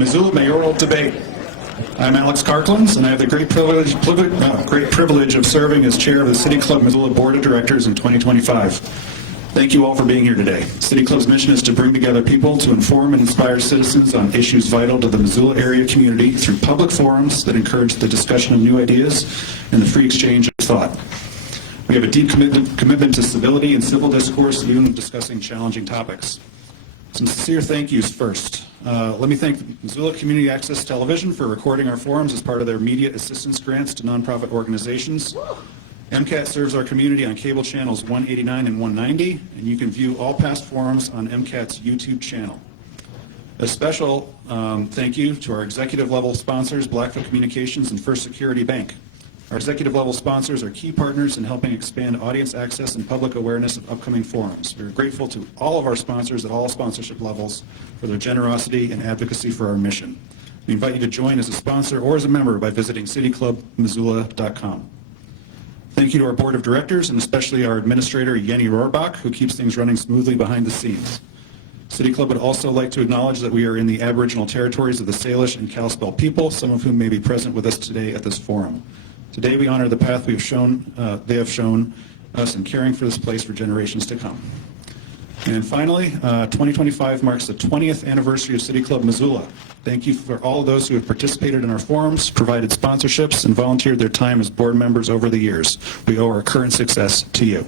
Missoula mayoral debate. I'm Alex Carklins, and I have the great privilege of serving as chair of the City Club Missoula Board of Directors in 2025. Thank you all for being here today. City Club's mission is to bring together people to inform and inspire citizens on issues vital to the Missoula area community through public forums that encourage the discussion of new ideas and the free exchange of thought. We have a deep commitment to civility and civil discourse, even when discussing challenging topics. Some sincere thank yous first. Let me thank Missoula Community Access Television for recording our forums as part of their media assistance grants to nonprofit organizations. MCAT serves our community on cable channels 189 and 190, and you can view all past forums on MCAT's YouTube channel. A special thank you to our executive level sponsors, Blackfoot Communications and First Security Bank. Our executive level sponsors are key partners in helping expand audience access and public awareness of upcoming forums. We are grateful to all of our sponsors at all sponsorship levels for their generosity and advocacy for our mission. We invite you to join as a sponsor or as a member by visiting cityclubmissoula.com. Thank you to our board of directors and especially our administrator, Jenny Rohrbach, who keeps things running smoothly behind the scenes. City Club would also like to acknowledge that we are in the Aboriginal territories of the Salish and Kalispel people, some of whom may be present with us today at this forum. Today we honor the path they have shown us in caring for this place for generations to come. And finally, 2025 marks the 20th anniversary of City Club Missoula. Thank you for all of those who have participated in our forums, provided sponsorships, and volunteered their time as board members over the years. We owe our current success to you.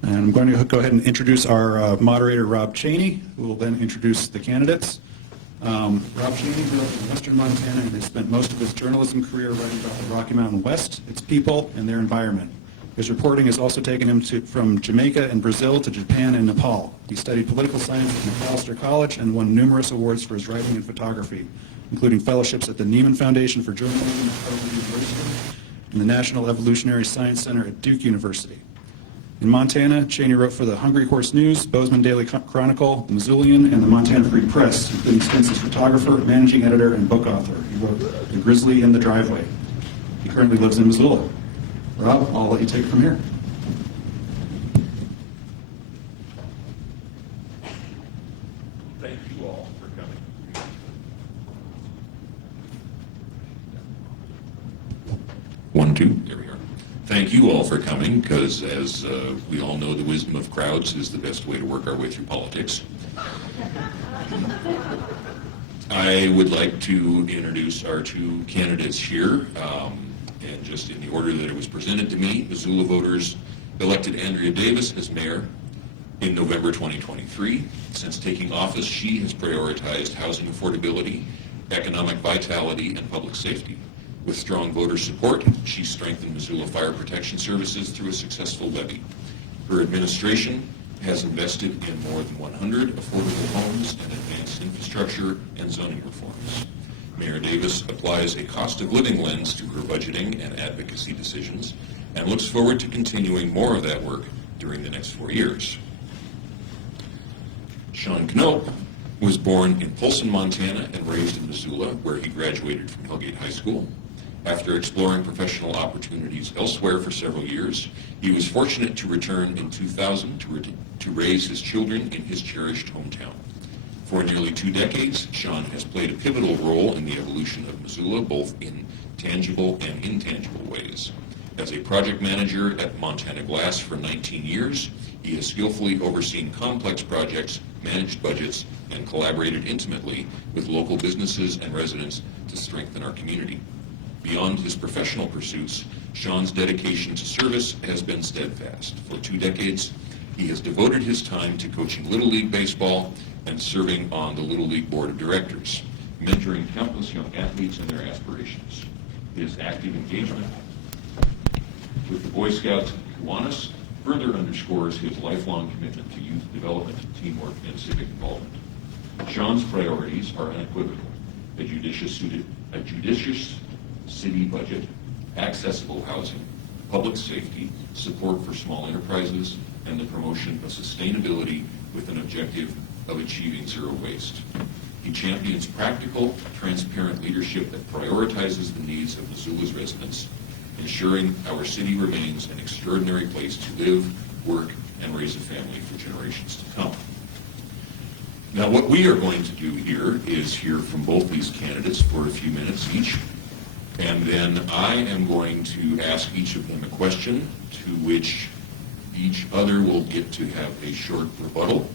And I'm going to go ahead and introduce our moderator, Rob Chaney, who will then introduce the candidates. Rob Chaney grew up in western Montana and has spent most of his journalism career writing about the Rocky Mountain West, its people, and their environment. His reporting has also taken him from Jamaica and Brazil to Japan and Nepal. He studied political science at Macalester College and won numerous awards for his writing and photography, including fellowships at the Nieman Foundation for Journalism at Harvard University and the National Evolutionary Science Center at Duke University. In Montana, Chaney wrote for the Hungry Horse News, Bozeman Daily Chronicle, the Missoulian, and the Montana Free Press, including stints as photographer, managing editor, and book author. He wrote The Grizzly in the Driveway. He currently lives in Missoula. Rob, I'll let you take it from here. Thank you all for coming. 1, 2, there we are. Thank you all for coming, because as we all know, the wisdom of crowds is the best way to work our way through politics. I would like to introduce our two candidates here, and just in the order that it was presented to me. Missoula voters elected Andrea Davis as mayor in November 2023. Since taking office, she has prioritized housing affordability, economic vitality, and public safety. With strong voter support, she strengthened Missoula Fire Protection Services through a successful levy. Her administration has invested in more than 100 affordable homes and advanced infrastructure and zoning reforms. Mayor Davis applies a cost of living lens to her budgeting and advocacy decisions and looks forward to continuing more of that work during the next 4 years. Shawn Knopp was born in Polson, Montana and raised in Missoula, where he graduated from Hellgate High School. After exploring professional opportunities elsewhere for several years, he was fortunate to return in 2000 to raise his children in his cherished hometown. For nearly 2 decades, Shawn has played a pivotal role in the evolution of Missoula, both in tangible and intangible ways. As a project manager at Montana Glass for 19 years, he has skillfully overseen complex projects, managed budgets, and collaborated intimately with local businesses and residents to strengthen our community. Beyond his professional pursuits, Shawn's dedication to service has been steadfast. For 2 decades, he has devoted his time to coaching Little League baseball and serving on the Little League Board of Directors, mentoring countless young athletes and their aspirations. His active engagement with the Boy Scouts of Kiwanis further underscores his lifelong commitment to youth development, teamwork, and civic involvement. Shawn's priorities are unequivocal: a judicious city budget, accessible housing, public safety, support for small enterprises, and the promotion of sustainability with an objective of achieving zero waste. He champions practical, transparent leadership that prioritizes the needs of Missoula's residents, ensuring our city remains an extraordinary place to live, work, and raise a family for generations to come. Now, what we are going to do here is hear from both these candidates for a few minutes each, and then I am going to ask each of them a question to which each other will get to have a short rebuttal.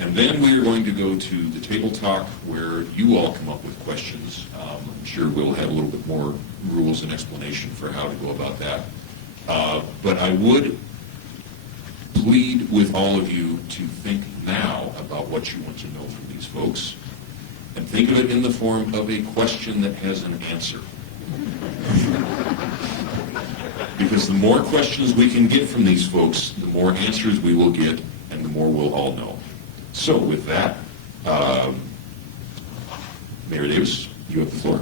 And then we are going to go to the table talk where you all come up with questions. I'm sure we'll have a little bit more rules and explanation for how to go about that. But I would plead with all of you to think now about what you want to know from these folks, and think of it in the form of a question that has an answer. Because the more questions we can get from these folks, the more answers we will get, and the more we'll all know. So with that, Mayor Davis, you have the floor.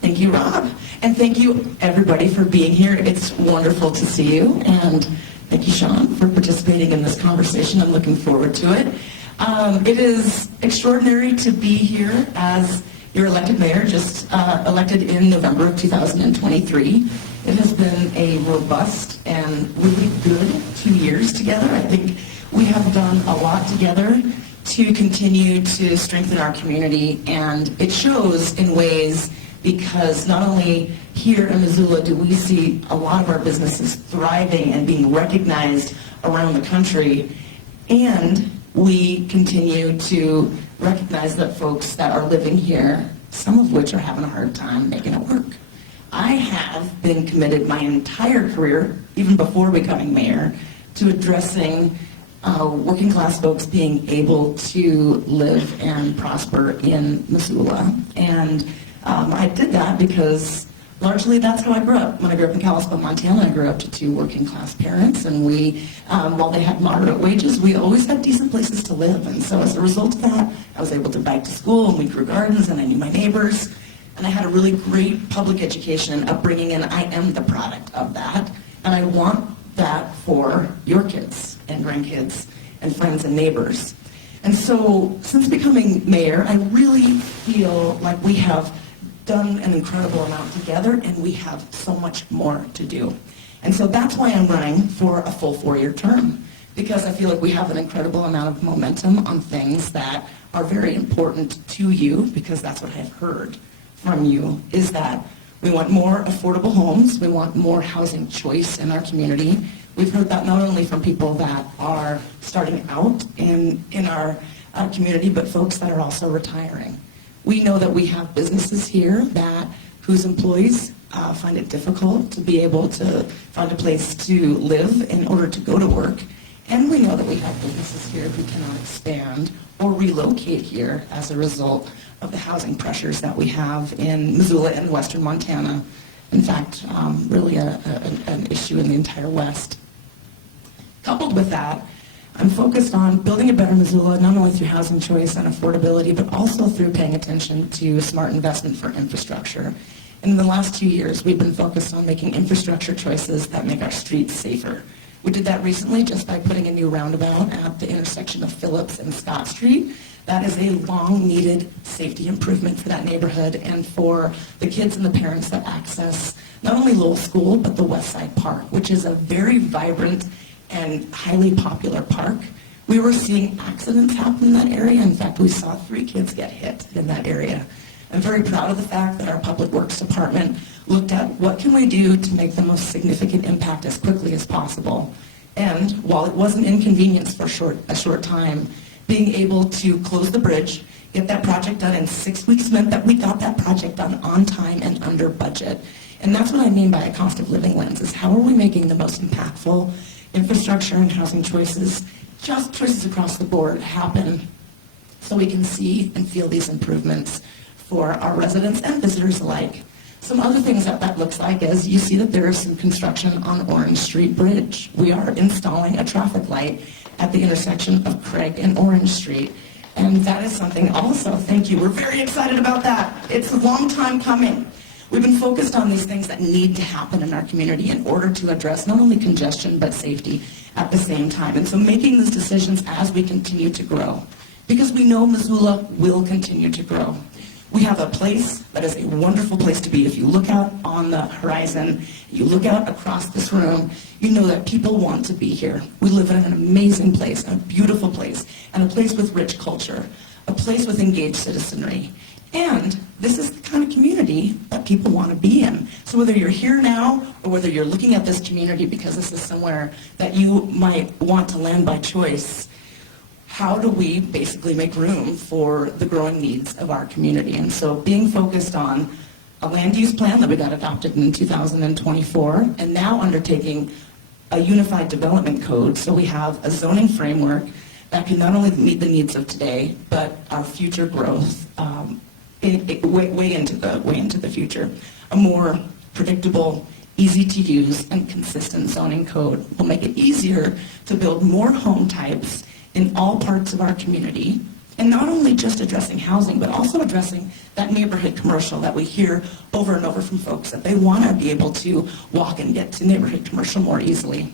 Thank you, Rob. And thank you, everybody, for being here. It's wonderful to see you. And thank you, Shawn, for participating in this conversation. I'm looking forward to it. It is extraordinary to be here as your elected mayor, just elected in November of 2023. It has been a robust and really good 2 years together. I think we have done a lot together to continue to strengthen our community, and it shows in ways because not only here in Missoula do we see a lot of our businesses thriving and being recognized around the country, and we continue to recognize that folks that are living here, some of which are having a hard time making it work. I have been committed my entire career, even before becoming mayor, to addressing working class folks being able to live and prosper in Missoula. And I did that because largely that's how I grew up. When I grew up in Kalispell, Montana, I grew up to 2 working class parents, and we, while they had moderate wages, we always had decent places to live. And so as a result of that, I was able to bike to school, and we grew gardens, and I knew my neighbors, and I had a really great public education upbringing, and I am the product of that. And I want that for your kids and grandkids and friends and neighbors. And so since becoming mayor, I really feel like we have done an incredible amount together, and we have so much more to do. And so that's why I'm running for a full 4-year term, because I feel like we have an incredible amount of momentum on things that are very important to you, because that's what I've heard from you, is that we want more affordable homes, we want more housing choice in our community. We've heard that not only from people that are starting out in our community, but folks that are also retiring. We know that we have businesses here whose employees find it difficult to be able to find a place to live in order to go to work. And we know that we have businesses here who cannot expand or relocate here as a result of the housing pressures that we have in Missoula and western Montana. In fact, really an issue in the entire West. Coupled with that, I'm focused on building a better Missoula, not only through housing choice and affordability, but also through paying attention to smart investment for infrastructure. In the last 2 years, we've been focused on making infrastructure choices that make our streets safer. We did that recently just by putting a new roundabout at the intersection of Phillips and Scott Street. That is a long-needed safety improvement for that neighborhood and for the kids and the parents that access not only Lowell School, but the West Side Park, which is a very vibrant and highly popular park. We were seeing accidents happen in that area. In fact, we saw 3 kids get hit in that area. I'm very proud of the fact that our Public Works Department looked at what can we do to make the most significant impact as quickly as possible. And while it was an inconvenience for a short time, being able to close the bridge, get that project done in 6 weeks meant that we got that project done on time and under budget. And that's what I mean by a cost of living lens, is how are we making the most impactful infrastructure and housing choices, just choices across the board, happen so we can see and feel these improvements for our residents and visitors alike. Some other things that looks like is you see that there is some construction on Orange Street Bridge. We are installing a traffic light at the intersection of Craig and Orange Street. And that is something also, thank you, we're very excited about that. It's a long time coming. We've been focused on these things that need to happen in our community in order to address not only congestion, but safety at the same time. And so making these decisions as we continue to grow, because we know Missoula will continue to grow. We have a place that is a wonderful place to be. If you look out on the horizon, you look out across this room, you know that people want to be here. We live in an amazing place, a beautiful place, and a place with rich culture, a place with engaged citizenry. And this is the kind of community that people want to be in. So whether you're here now or whether you're looking at this community because this is somewhere that you might want to land by choice, how do we basically make room for the growing needs of our community? And so being focused on a land use plan that we got adopted in 2024 and now undertaking a unified development code, so we have a zoning framework that can not only meet the needs of today but our future growth way into the future. A more predictable, easy to use and consistent zoning code will make it easier to build more home types in all parts of our community, and not only just addressing housing, but also addressing that neighborhood commercial that we hear over and over from folks, that they want to be able to walk and get to neighborhood commercial more easily.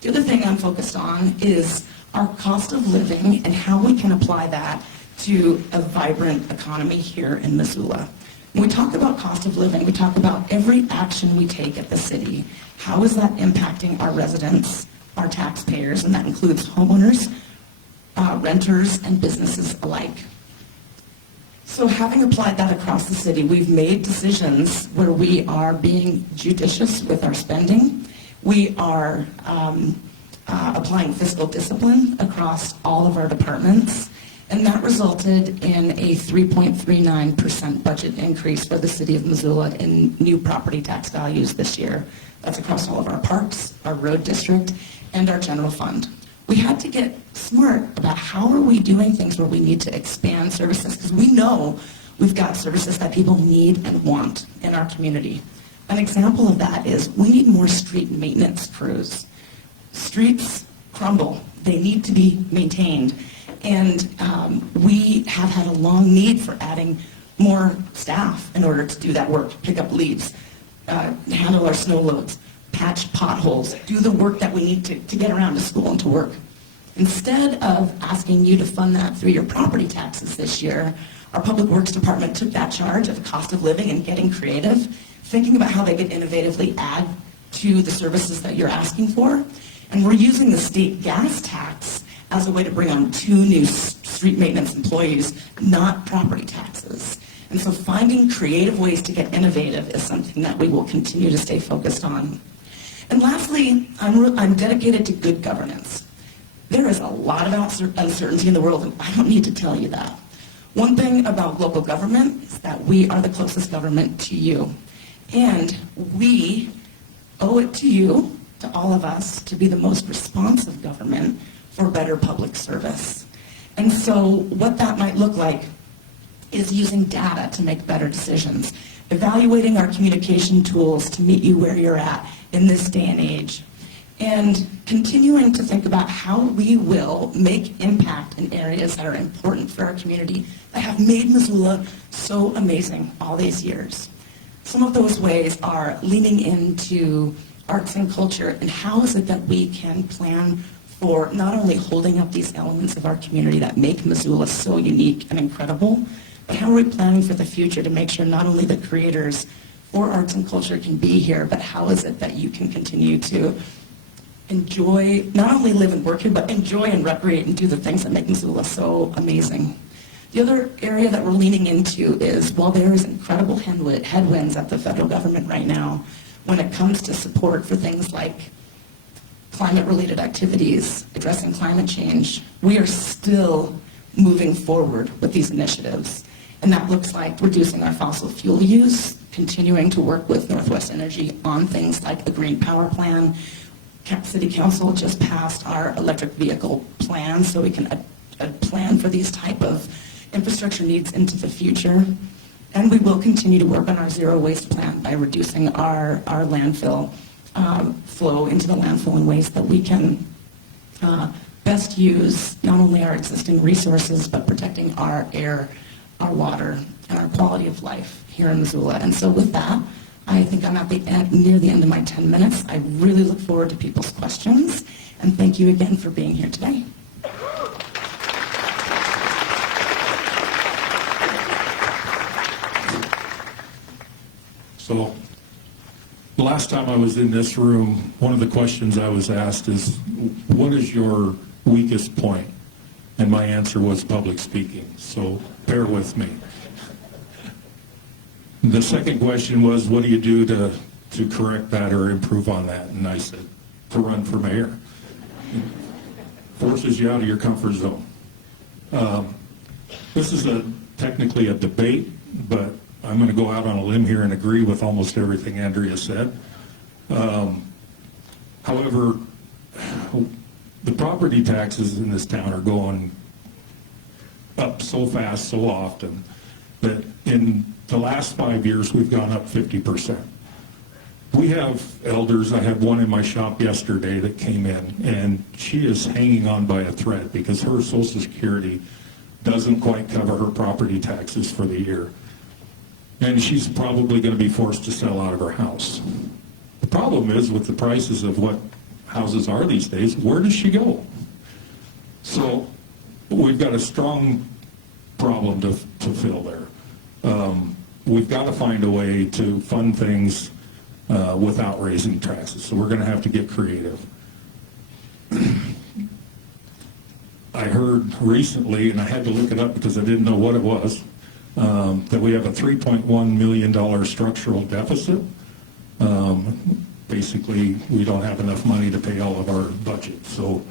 The other thing I'm focused on is our cost of living and how we can apply that to a vibrant economy here in Missoula. When we talk about cost of living, we talk about every action we take at the city. How is that impacting our residents, our taxpayers, and that includes homeowners, renters, and businesses alike. So having applied that across the city, we've made decisions where we are being judicious with our spending. We are applying fiscal discipline across all of our departments, and that resulted in a 3.39% budget increase for the city of Missoula in new property tax values this year. That's across all of our parks, our road district, and our general fund. We had to get smart about how are we doing things where we need to expand services, because we know we've got services that people need and want in our community. An example of that is we need more street maintenance crews. Streets crumble. They need to be maintained. And we have had a long need for adding more staff in order to do that work, pick up leaves, handle our snow loads, patch potholes, do the work that we need to get around to school and to work. Instead of asking you to fund that through your property taxes this year, our Public Works Department took that charge of the cost of living and getting creative, thinking about how they could innovatively add to the services that you're asking for. And we're using the state gas tax as a way to bring on 2 new street maintenance employees, not property taxes. And so finding creative ways to get innovative is something that we will continue to stay focused on. And lastly, I'm dedicated to good governance. There is a lot of uncertainty in the world, and I don't need to tell you that. One thing about local government is that we are the closest government to you. And we owe it to you, to all of us, to be the most responsive government for better public service. And so what that might look like is using data to make better decisions, evaluating our communication tools to meet you where you're at in this day and age, and continuing to think about how we will make impact in areas that are important for our community that have made Missoula so amazing all these years. Some of those ways are leaning into arts and culture, and how is it that we can plan for not only holding up these elements of our community that make Missoula so unique and incredible, but how are we planning for the future to make sure not only the creators for arts and culture can be here, but how is it that you can continue to enjoy, not only live and work here, but enjoy and recreate and do the things that make Missoula so amazing. The other area that we're leaning into is, while there is incredible headwinds at the federal government right now when it comes to support for things like climate-related activities, addressing climate change, we are still moving forward with these initiatives. And that looks like reducing our fossil fuel use, continuing to work with Northwest Energy on things like a green power plan. City Council just passed our electric vehicle plan, so we can plan for these type of infrastructure needs into the future. And we will continue to work on our zero waste plan by reducing our landfill flow into the landfill in ways that we can best use not only our existing resources, but protecting our air, our water, and our quality of life here in Missoula. And so with that, I think I'm near the end of my 10 minutes. I really look forward to people's questions, and thank you again for being here today. So the last time I was in this room, one of the questions I was asked is, what is your weakest point? And my answer was public speaking, so bear with me. The second question was, what do you do to correct that or improve on that? And I said, to run for mayor. Forces you out of your comfort zone. This is technically a debate, but I'm going to go out on a limb here and agree with almost everything Andrea said. However, the property taxes in this town are going up so fast, so often, that in the last 5 years we've gone up 50%. We have elders, I had one in my shop yesterday that came in, and she is hanging on by a thread because her Social Security doesn't quite cover her property taxes for the year. And she's probably going to be forced to sell out of her house. The problem is, with the prices of what houses are these days, where does she go? So we've got a strong problem to fill there. We've got to find a way to fund things without raising taxes, so we're going to have to get creative. I heard recently, and I had to look it up because I didn't know what it was, that we have a $3.1 million structural deficit. Basically, we don't have enough money to pay all of our budget. So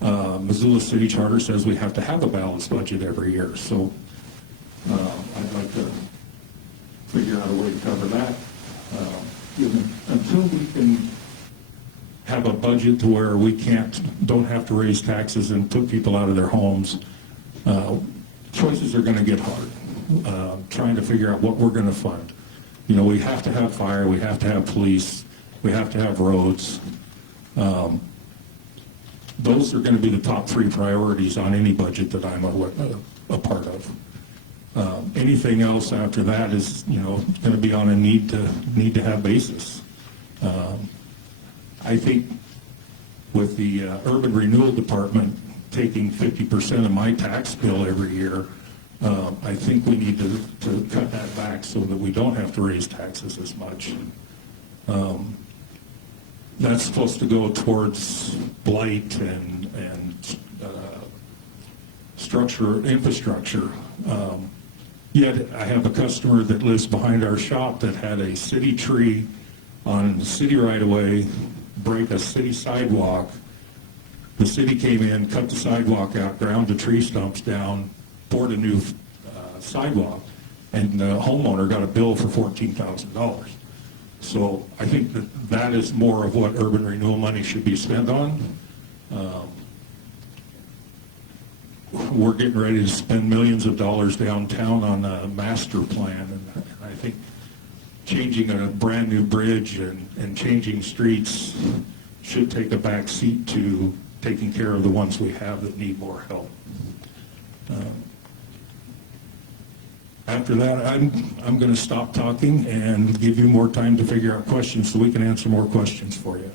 Missoula City Charter says we have to have a balanced budget every year. So I'd like to figure out a way to cover that. Until we can have a budget to where we don't have to raise taxes and put people out of their homes, choices are going to get hard. Trying to figure out what we're going to fund. You know, we have to have fire, we have to have police, we have to have roads. Those are going to be the top three priorities on any budget that I'm a part of. Anything else after that is, going to be on a need to have basis. I think with the Urban Renewal Department taking 50% of my tax bill every year, I think we need to cut that back so that we don't have to raise taxes as much. That's supposed to go towards blight and infrastructure. Yet I have a customer that lives behind our shop that had a city tree on the city right-of-way break a city sidewalk. The city came in, cut the sidewalk out, ground the tree stumps down, poured a new sidewalk, and the homeowner got a bill for $14,000. So I think that is more of what urban renewal money should be spent on. We're getting ready to spend millions of dollars downtown on a master plan, and I think changing a brand new bridge and changing streets should take a back seat to taking care of the ones we have that need more help. After that, I'm going to stop talking and give you more time to figure out questions so we can answer more questions for you.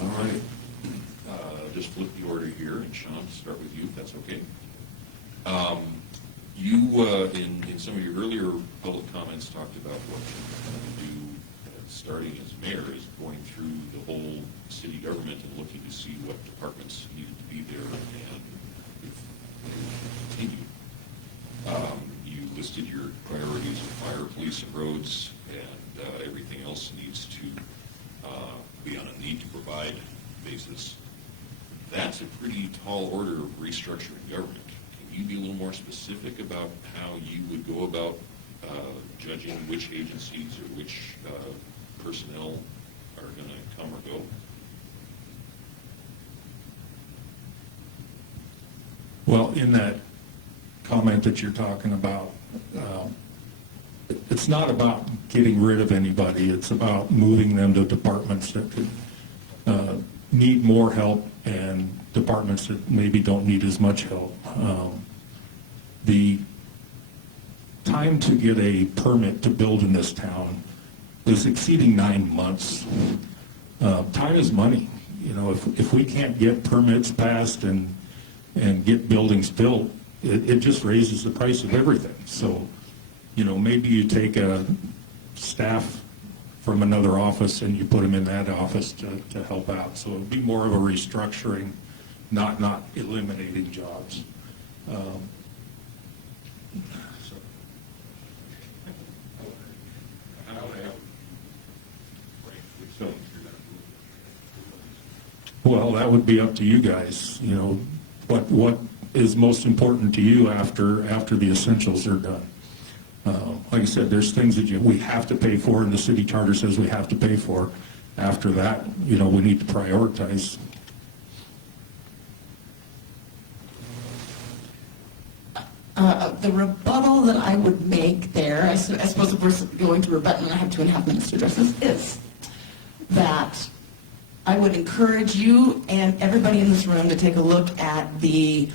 All right. Just flip the order here, and Shawn, start with you, if that's okay. You, in some of your earlier public comments, talked about what you're going to do starting as mayor is going through the whole city government and looking to see what departments needed to be there and if they continue. You listed your priorities of fire, police, and roads, and everything else needs to be on a need-to-provide basis. That's a pretty tall order of restructuring government. Can you be a little more specific about how you would go about judging which agencies or which personnel are going to come or go? Well, in that comment that you're talking about, it's not about getting rid of anybody. It's about moving them to departments that could need more help and departments that maybe don't need as much help. The time to get a permit to build in this town is exceeding 9 months. time is money. You know, if we can't get permits passed and get buildings built, it just raises the price of everything. So, you know, maybe you take a staff from another office and you put them in that office to help out. So it'd be more of a restructuring, not eliminating jobs. Well, that would be up to you guys. You know, what is most important to you after the essentials are done. Like I said, there's things that we have to pay for, and the city charter says we have to pay for. After that, you know, we need to prioritize. The rebuttal that I would make there, I suppose if we're going to rebut, and I have 2.5 minutes to address this, is that I would encourage you and everybody in this room to take a look at the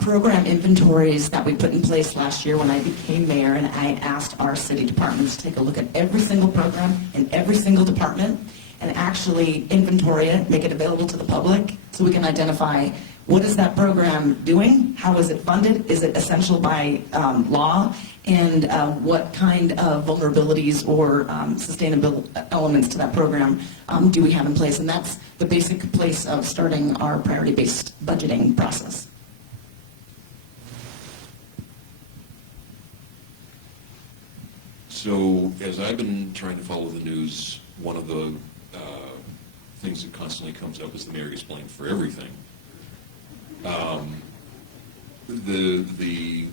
program inventories that we put in place last year when I became mayor, and I asked our city departments to take a look at every single program in every single department and actually inventory it, make it available to the public so we can identify what is that program doing, how is it funded, is it essential by law, and what kind of vulnerabilities or sustainable elements to that program do we have in place. And that's the basic place of starting our priority-based budgeting process. So as I've been trying to follow the news, one of the things that constantly comes up is the mayor gets blamed for everything. The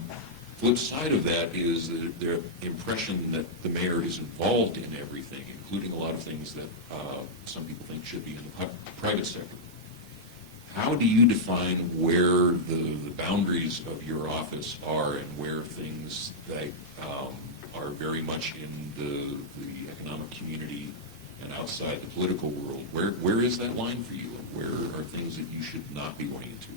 flip side of that is the impression that the mayor is involved in everything, including a lot of things that some people think should be in the private sector. How do you define where the boundaries of your office are and where things that are very much in the economic community and outside the political world? Where is that line for you, and where are things that you should not be going into?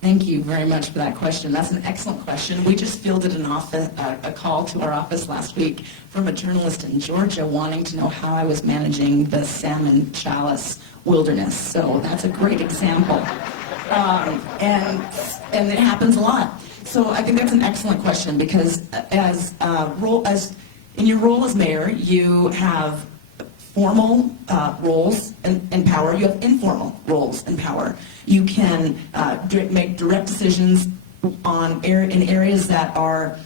Thank you very much for that question. That's an excellent question. We just fielded a call to our office last week from a journalist in Georgia wanting to know how I was managing the salmon chalice wilderness. So that's a great example. And it happens a lot. So I think that's an excellent question because as in your role as mayor, you have formal roles and power. You have informal roles and power. You can make direct decisions in areas that are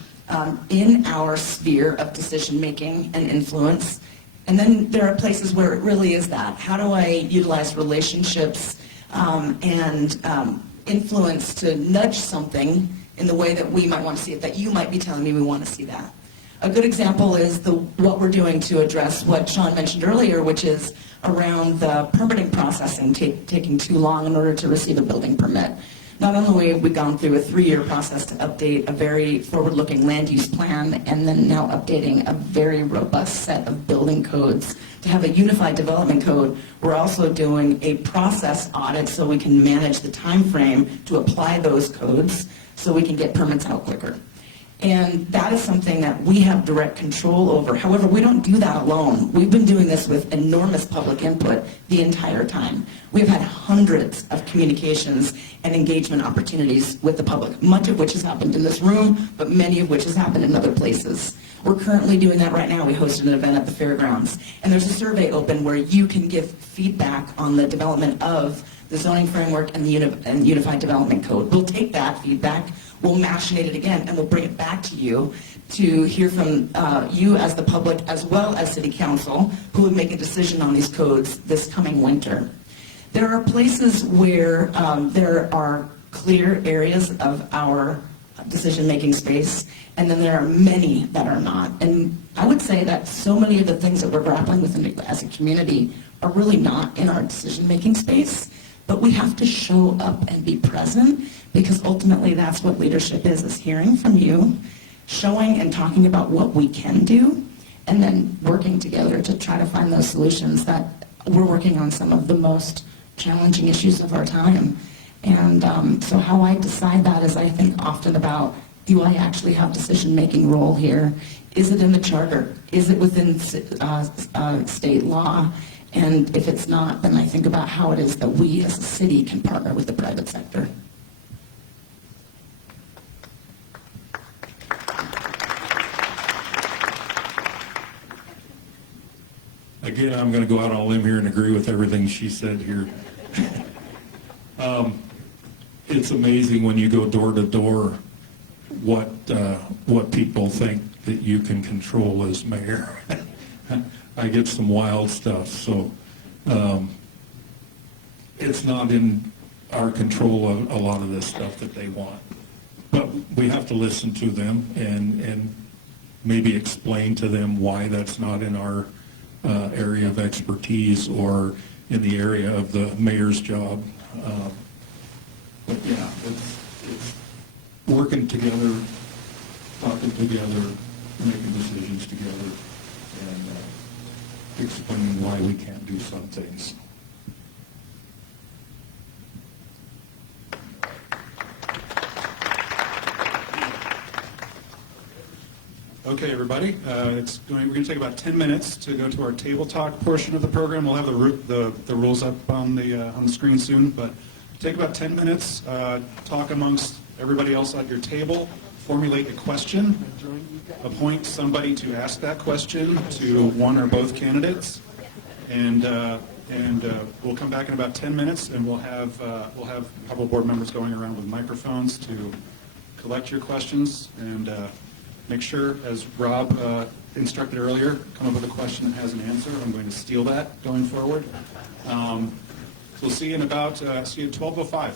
in our sphere of decision making and influence. And then there are places where it really is that. How do I utilize relationships and influence to nudge something in the way that we might want to see it, that you might be telling me we want to see that? A good example is what we're doing to address what Shawn mentioned earlier, which is around the permitting processing taking too long in order to receive a building permit. Not only have we gone through a 3-year process to update a very forward-looking land use plan, and then now updating a very robust set of building codes to have a unified development code, we're also doing a process audit so we can manage the time frame to apply those codes so we can get permits out quicker. And that is something that we have direct control over. However, we don't do that alone. We've been doing this with enormous public input the entire time. We've had hundreds of communications and engagement opportunities with the public, much of which has happened in this room, but many of which has happened in other places. We're currently doing that right now. We hosted an event at the fairgrounds. And there's a survey open where you can give feedback on the development of the zoning framework and the Unified Development Code. We'll take that feedback, we'll machinate it again, and we'll bring it back to you to hear from you as the public as well as City Council, who would make a decision on these codes this coming winter. There are places where there are clear areas of our decision-making space, and then there are many that are not. And I would say that so many of the things that we're grappling with as a community are really not in our decision-making space. But we have to show up and be present, because ultimately that's what leadership is hearing from you, showing and talking about what we can do, and then working together to try to find those solutions. That we're working on some of the most challenging issues of our time. And so how I decide that is I think often about, do I actually have decision-making role here? Is it in the charter? Is it within state law? And if it's not, then I think about how it is that we as a city can partner with the private sector. Again, I'm going to go out on a limb here and agree with everything she said here. It's amazing when you go door to door what people think that you can control as mayor. I get some wild stuff, so it's not in our control of a lot of this stuff that they want. But we have to listen to them and maybe explain to them why that's not in our area of expertise or in the area of the mayor's job. But yeah, it's working together, talking together, making decisions together, and explaining why we can't do some things. Okay, everybody, we're going to take about 10 minutes to go to our table talk portion of the program. We'll have the rules up on the screen soon, but take about 10 minutes, talk amongst everybody else at your table, formulate a question, appoint somebody to ask that question to one or both candidates, and we'll come back in about 10 minutes, and we'll have a couple of board members going around with microphones to collect your questions and make sure, as Rob instructed earlier, come up with a question that has an answer. I'm going to steal that going forward. So we'll see you in about 12:05.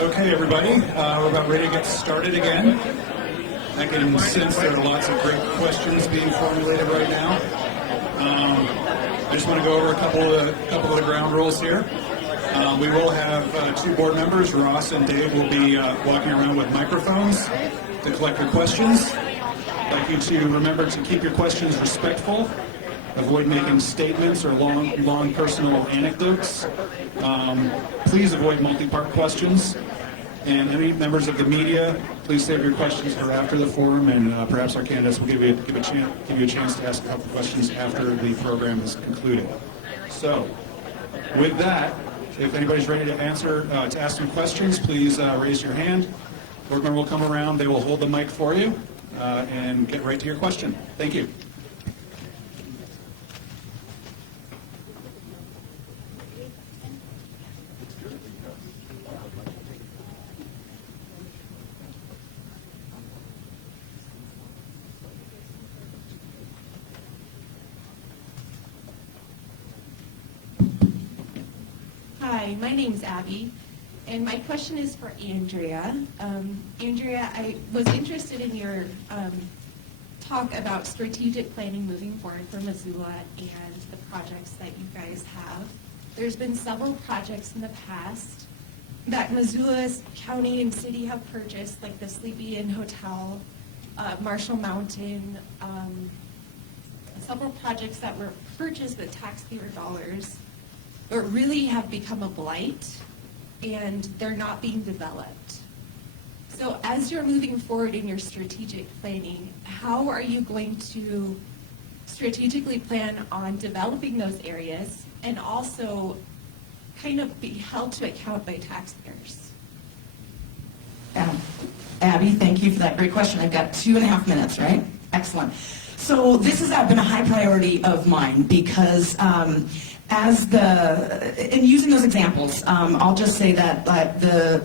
Okay, everybody, we're about ready to get started again. I can sense there are lots of great questions being formulated right now. I just want to go over a couple of the ground rules here. We will have two board members, Ross and Dave, will be walking around with microphones to collect your questions. I'd like you to remember to keep your questions respectful. Avoid making statements or long personal anecdotes. Please avoid multi-part questions. And any members of the media, please save your questions for after the forum, and perhaps our candidates will give you a chance to ask a couple questions after the program is concluded. So, with that, if anybody's ready to ask some questions, please raise your hand. Board member will come around. They will hold the mic for you and get right to your question. Thank you. Hi, my name's Abby, and my question is for Andrea. Andrea, I was interested in your talk about strategic planning moving forward for Missoula and the projects that you guys have. There's been several projects in the past that Missoula's county and city have purchased, like the Sleepy Inn Hotel, Marshall Mountain, several projects that were purchased with taxpayer dollars, but really have become a blight, and they're not being developed. So as you're moving forward in your strategic planning, how are you going to strategically plan on developing those areas and also kind of be held to account by taxpayers? Abby, thank you for that great question. I've got 2.5 minutes, right? Excellent. So this has been a high priority of mine because in using those examples, I'll just say that the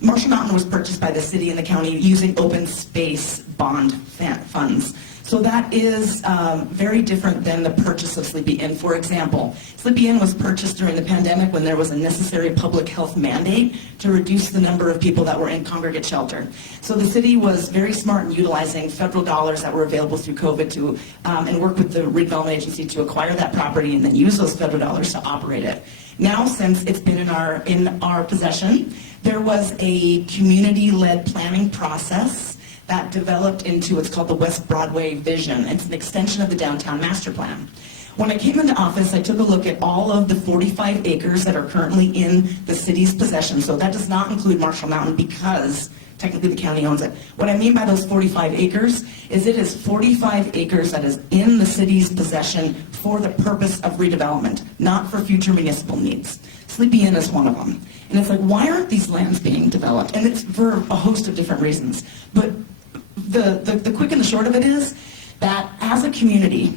Marshall Mountain was purchased by the city and the county using open space bond funds. So that is very different than the purchase of Sleepy Inn. For example, Sleepy Inn was purchased during the pandemic when there was a necessary public health mandate to reduce the number of people that were in congregate shelter. So the city was very smart in utilizing federal dollars that were available through COVID to and work with the redevelopment agency to acquire that property and then use those federal dollars to operate it. Now, since it's been in our possession, there was a community-led planning process that developed into what's called the West Broadway Vision. It's an extension of the Downtown Master Plan. When I came into office, I took a look at all of the 45 acres that are currently in the city's possession. So that does not include Marshall Mountain because technically the county owns it. What I mean by those 45 acres is it is 45 acres that is in the city's possession for the purpose of redevelopment, not for future municipal needs. Sleepy Inn is one of them. And it's like, why aren't these lands being developed? And it's for a host of different reasons. But the quick and the short of it is that as a community,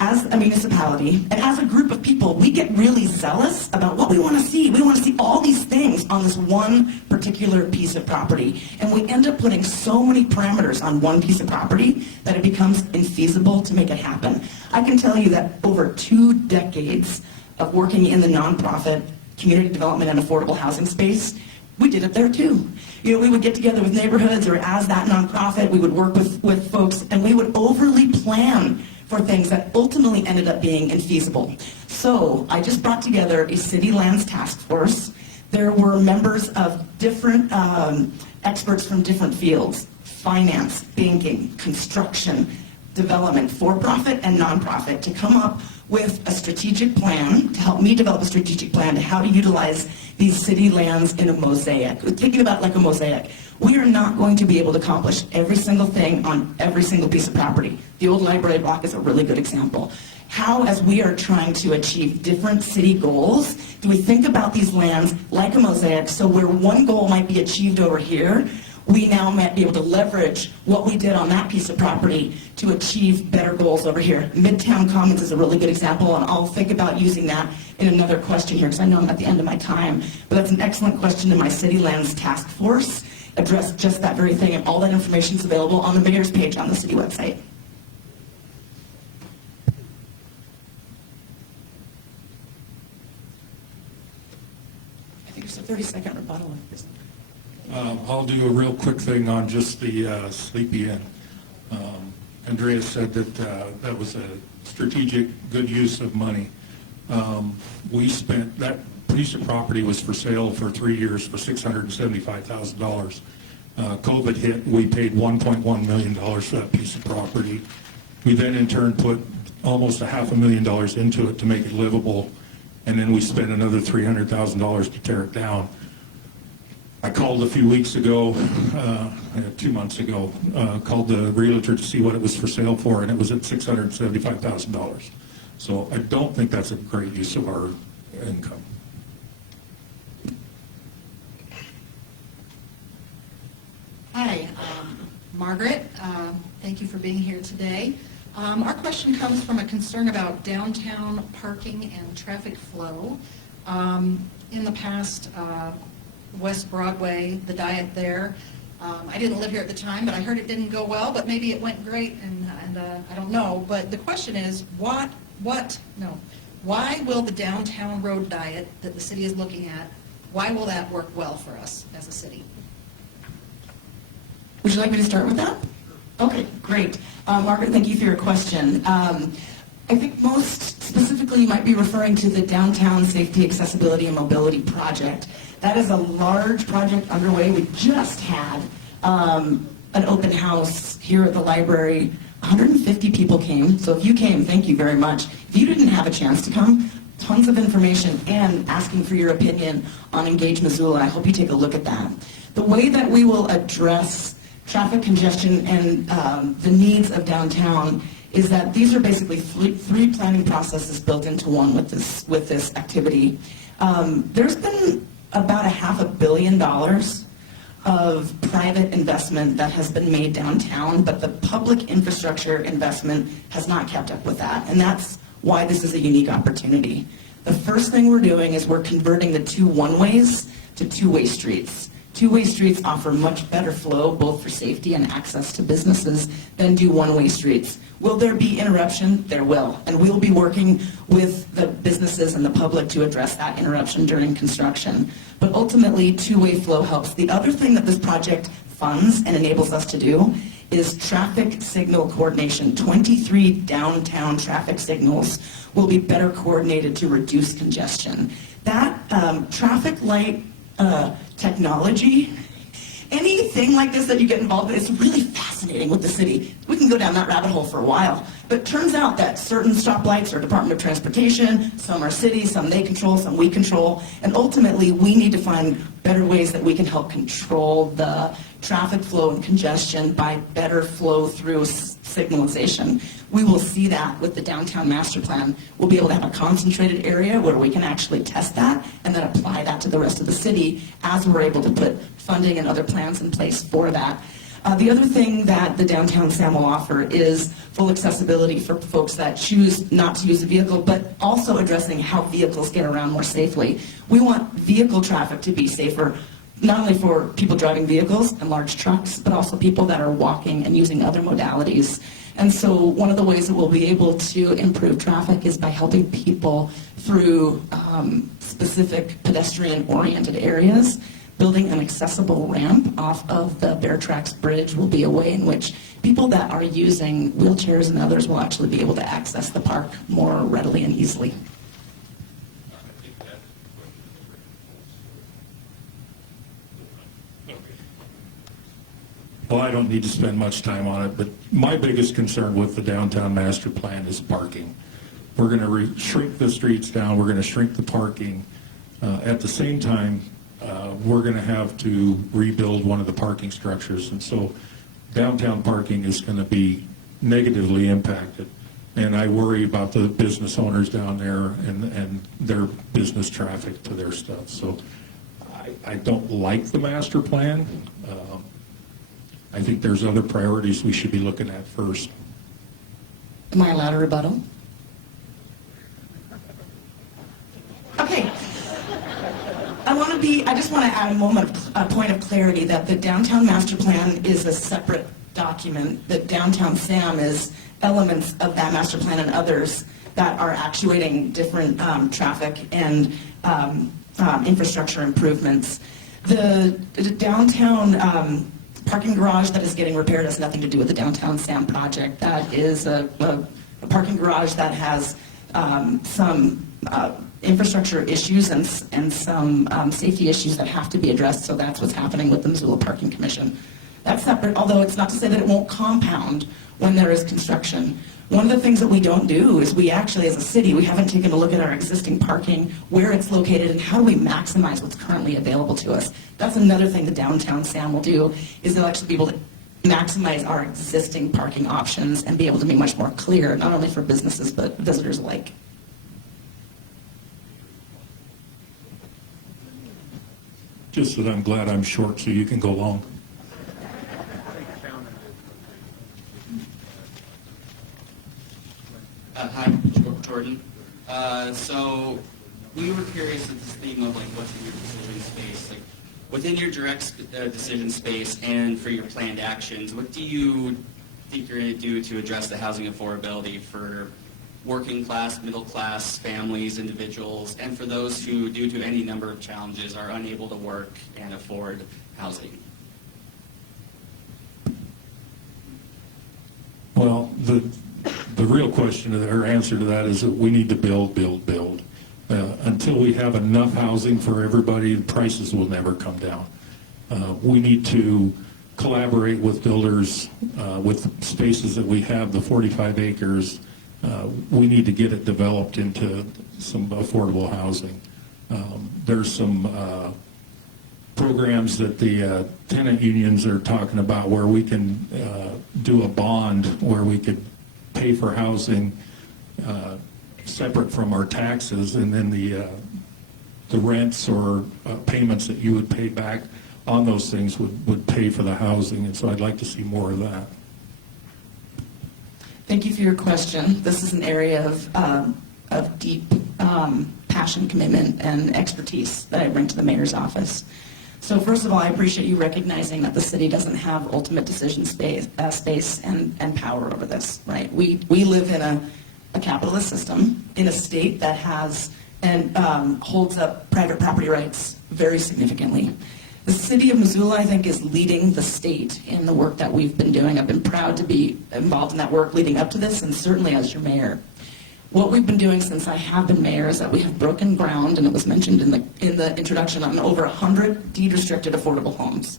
as a municipality, and as a group of people, we get really zealous about what we want to see. We want to see all these things on this one particular piece of property. And we end up putting so many parameters on one piece of property that it becomes infeasible to make it happen. I can tell you that over 2 decades of working in the nonprofit community development and affordable housing space, we did it there too. You know, we would get together with neighborhoods, or as that nonprofit, we would work with folks, and we would overly plan for things that ultimately ended up being infeasible. So I just brought together a city lands task force. There were members of different experts from different fields: finance, banking, construction, development, for-profit and nonprofit, to come up with a strategic plan, to help me develop a strategic plan to how to utilize these city lands in a mosaic. Thinking about it like a mosaic. We are not going to be able to accomplish every single thing on every single piece of property. The old library block is a really good example. How, as we are trying to achieve different city goals, do we think about these lands like a mosaic, so where one goal might be achieved over here, we now might be able to leverage what we did on that piece of property to achieve better goals over here. Midtown Commons is a really good example, and I'll think about using that in another question here, because I know I'm at the end of my time. But that's an excellent question to my City Lands Task Force. Address just that very thing, and all that information is available on the mayor's page on the city website. think it's a 30-second rebuttal. I'll do a real quick thing on just the Sleepy Inn. Andrea said that that was a strategic, good use of money. We spent, that piece of property was for sale for 3 years for $675,000. COVID hit, we paid $1.1 million for that piece of property. We then in turn put almost $500,000 into it to make it livable, and then we spent another $300,000 to tear it down. I called a few weeks ago, 2 months ago, called the realtor to see what it was for sale for, and it was at $675,000. So I don't think that's a great use of our income. Hi, Margaret. Thank you for being here today. Our question comes from a concern about downtown parking and traffic flow. In the past, West Broadway, the diet there, I didn't live here at the time, but I heard it didn't go well, but maybe it went great, and I don't know. But the question is, why will the downtown road diet that the city is looking at, why will that work well for us as a city? Would you like me to start with that? Okay, great. Margaret, thank you for your question. I think most specifically you might be referring to the Downtown Safety, Accessibility, and Mobility Project. That is a large project underway. We just had an open house here at the library. 150 people came, so if you came, thank you very much. If you didn't have a chance to come, tons of information and asking for your opinion on Engage Missoula. I hope you take a look at that. The way that we will address traffic congestion and the needs of downtown is that these are basically three planning processes built into one with this activity. There's been about $500 million of private investment that has been made downtown, but the public infrastructure investment has not kept up with that, and that's why this is a unique opportunity. The first thing we're doing is we're converting the 2 one-ways to 2-way streets. 2-way streets offer much better flow, both for safety and access to businesses, than do 1-way streets. Will there be interruption? There will. And we'll be working with the businesses and the public to address that interruption during construction. But ultimately, 2-way flow helps. The other thing that this project funds and enables us to do is traffic signal coordination. 23 downtown traffic signals will be better coordinated to reduce congestion. That traffic light technology, anything like this that you get involved in, it's really fascinating with the city. We can go down that rabbit hole for a while. But it turns out that certain stoplights are Department of Transportation, some are city, some they control, some we control, and ultimately we need to find better ways that we can help control the traffic flow and congestion by better flow through signalization. We will see that with the downtown master plan. We'll be able to have a concentrated area where we can actually test that and then apply that to the rest of the city as we're able to put funding and other plans in place for that. The other thing that the downtown SAM will offer is full accessibility for folks that choose not to use a vehicle, but also addressing how vehicles get around more safely. We want vehicle traffic to be safer, not only for people driving vehicles and large trucks, but also people that are walking and using other modalities. And so one of the ways that we'll be able to improve traffic is by helping people through specific pedestrian-oriented areas. Building an accessible ramp off of the Bear Tracks Bridge will be a way in which people that are using wheelchairs and others will actually be able to access the park more readily and easily. Well, I don't need to spend much time on it, but my biggest concern with the downtown master plan is parking. We're going to shrink the streets down, we're going to shrink the parking. At the same time, we're going to have to rebuild one of the parking structures, and so downtown parking is going to be negatively impacted. And I worry about the business owners down there and their business traffic to their stuff. So I don't like the master plan. I think there's other priorities we should be looking at first. Am I allowed a rebuttal? Okay. I just want to add a point of clarity that the downtown master plan is a separate document. The downtown SAM is elements of that master plan and others that are actuating different traffic and infrastructure improvements. The downtown parking garage that is getting repaired has nothing to do with the downtown SAM project. That is a parking garage that has some infrastructure issues and some safety issues that have to be addressed, so that's what's happening with the Missoula Parking Commission. That's separate, although it's not to say that it won't compound when there is construction. One of the things that we don't do is we actually, as a city, we haven't taken a look at our existing parking, where it's located, and how do we maximize what's currently available to us. That's another thing the downtown SAM will do, is they'll actually be able to maximize our existing parking options and be able to be much more clear, not only for businesses, but visitors alike. Just that I'm glad I'm short so you can go long. Hi, Jordan. So we were curious at this theme of like what's in your decision space, like within your direct decision space and for your planned actions, what do you think you're going to do to address the housing affordability for working class, middle class families, individuals, and for those who, due to any number of challenges, are unable to work and afford housing? Well, the real question or answer to that is that we need to build. Until we have enough housing for everybody, the prices will never come down. We need to collaborate with builders, with the spaces that we have, the 45 acres. We need to get it developed into some affordable housing. There's some programs that the tenant unions are talking about where we can do a bond where we could pay for housing separate from our taxes, and then the rents or payments that you would pay back on those things would pay for the housing, and so I'd like to see more of that. Thank you for your question. This is an area of deep passion, commitment, and expertise that I bring to the mayor's office. So first of all, I appreciate you recognizing that the city doesn't have ultimate decision space and power over this, right? We live in a capitalist system in a state that has and holds up private property rights very significantly. The city of Missoula, I think, is leading the state in the work that we've been doing. I've been proud to be involved in that work leading up to this, and certainly as your mayor. What we've been doing since I have been mayor is that we have broken ground, and it was mentioned in the introduction, on over 100 deed-restricted affordable homes.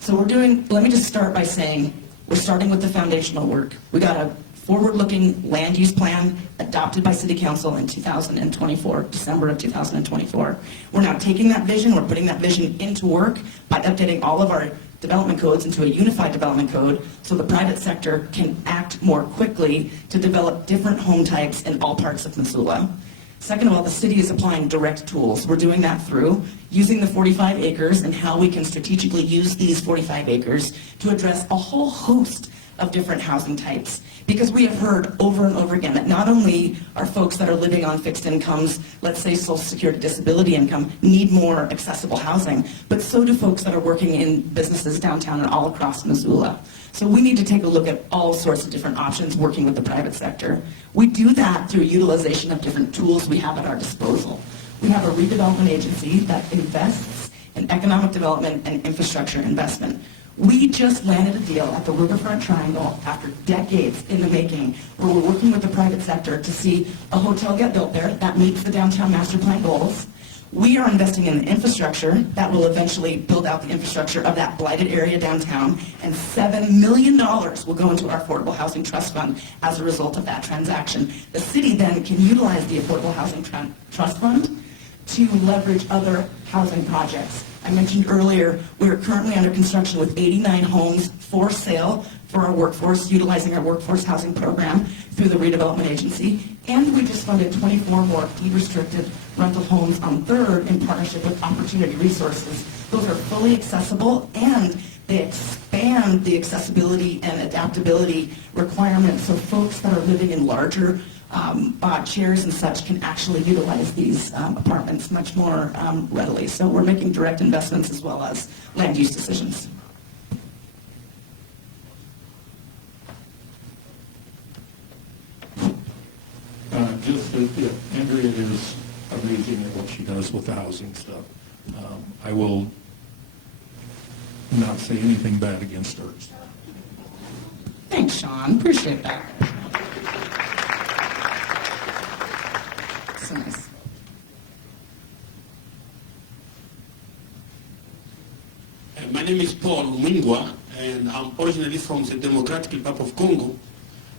So let me just start by saying, we're starting with the foundational work. We got a forward-looking land use plan adopted by City Council in 2024, December of 2024. We're now taking that vision, we're putting that vision into work by updating all of our development codes into a unified development code so the private sector can act more quickly to develop different home types in all parts of Missoula. Second of all, the city is applying direct tools. We're doing that through using the 45 acres and how we can strategically use these 45 acres to address a whole host of different housing types. Because we have heard over and over again that not only are folks that are living on fixed incomes, let's say Social Security disability income, need more accessible housing, but so do folks that are working in businesses downtown and all across Missoula. So we need to take a look at all sorts of different options working with the private sector. We do that through utilization of different tools we have at our disposal. We have a redevelopment agency that invests in economic development and infrastructure investment. We just landed a deal at the Riverfront Triangle after decades in the making, where we're working with the private sector to see a hotel get built there that meets the downtown master plan goals. We are investing in the infrastructure that will eventually build out the infrastructure of that blighted area downtown, and $7 million will go into our Affordable Housing Trust Fund as a result of that transaction. The city then can utilize the Affordable Housing Trust Fund to leverage other housing projects. I mentioned earlier, we are currently under construction with 89 homes for sale for our workforce, utilizing our workforce housing program through the redevelopment agency. And we just funded 24 more deed-restricted rental homes on Third in partnership with Opportunity Resources. Those are fully accessible, and they expand the accessibility and adaptability requirements so folks that are living in larger chairs and such can actually utilize these apartments much more readily. So we're making direct investments as well as land use decisions. Andrea is amazing at what what she does with the housing stuff. I will not say anything bad against her. Thanks, Shawn. Appreciate that. So nice. My name is Paul Mungwa, and I'm originally from the Democratic Republic of Congo.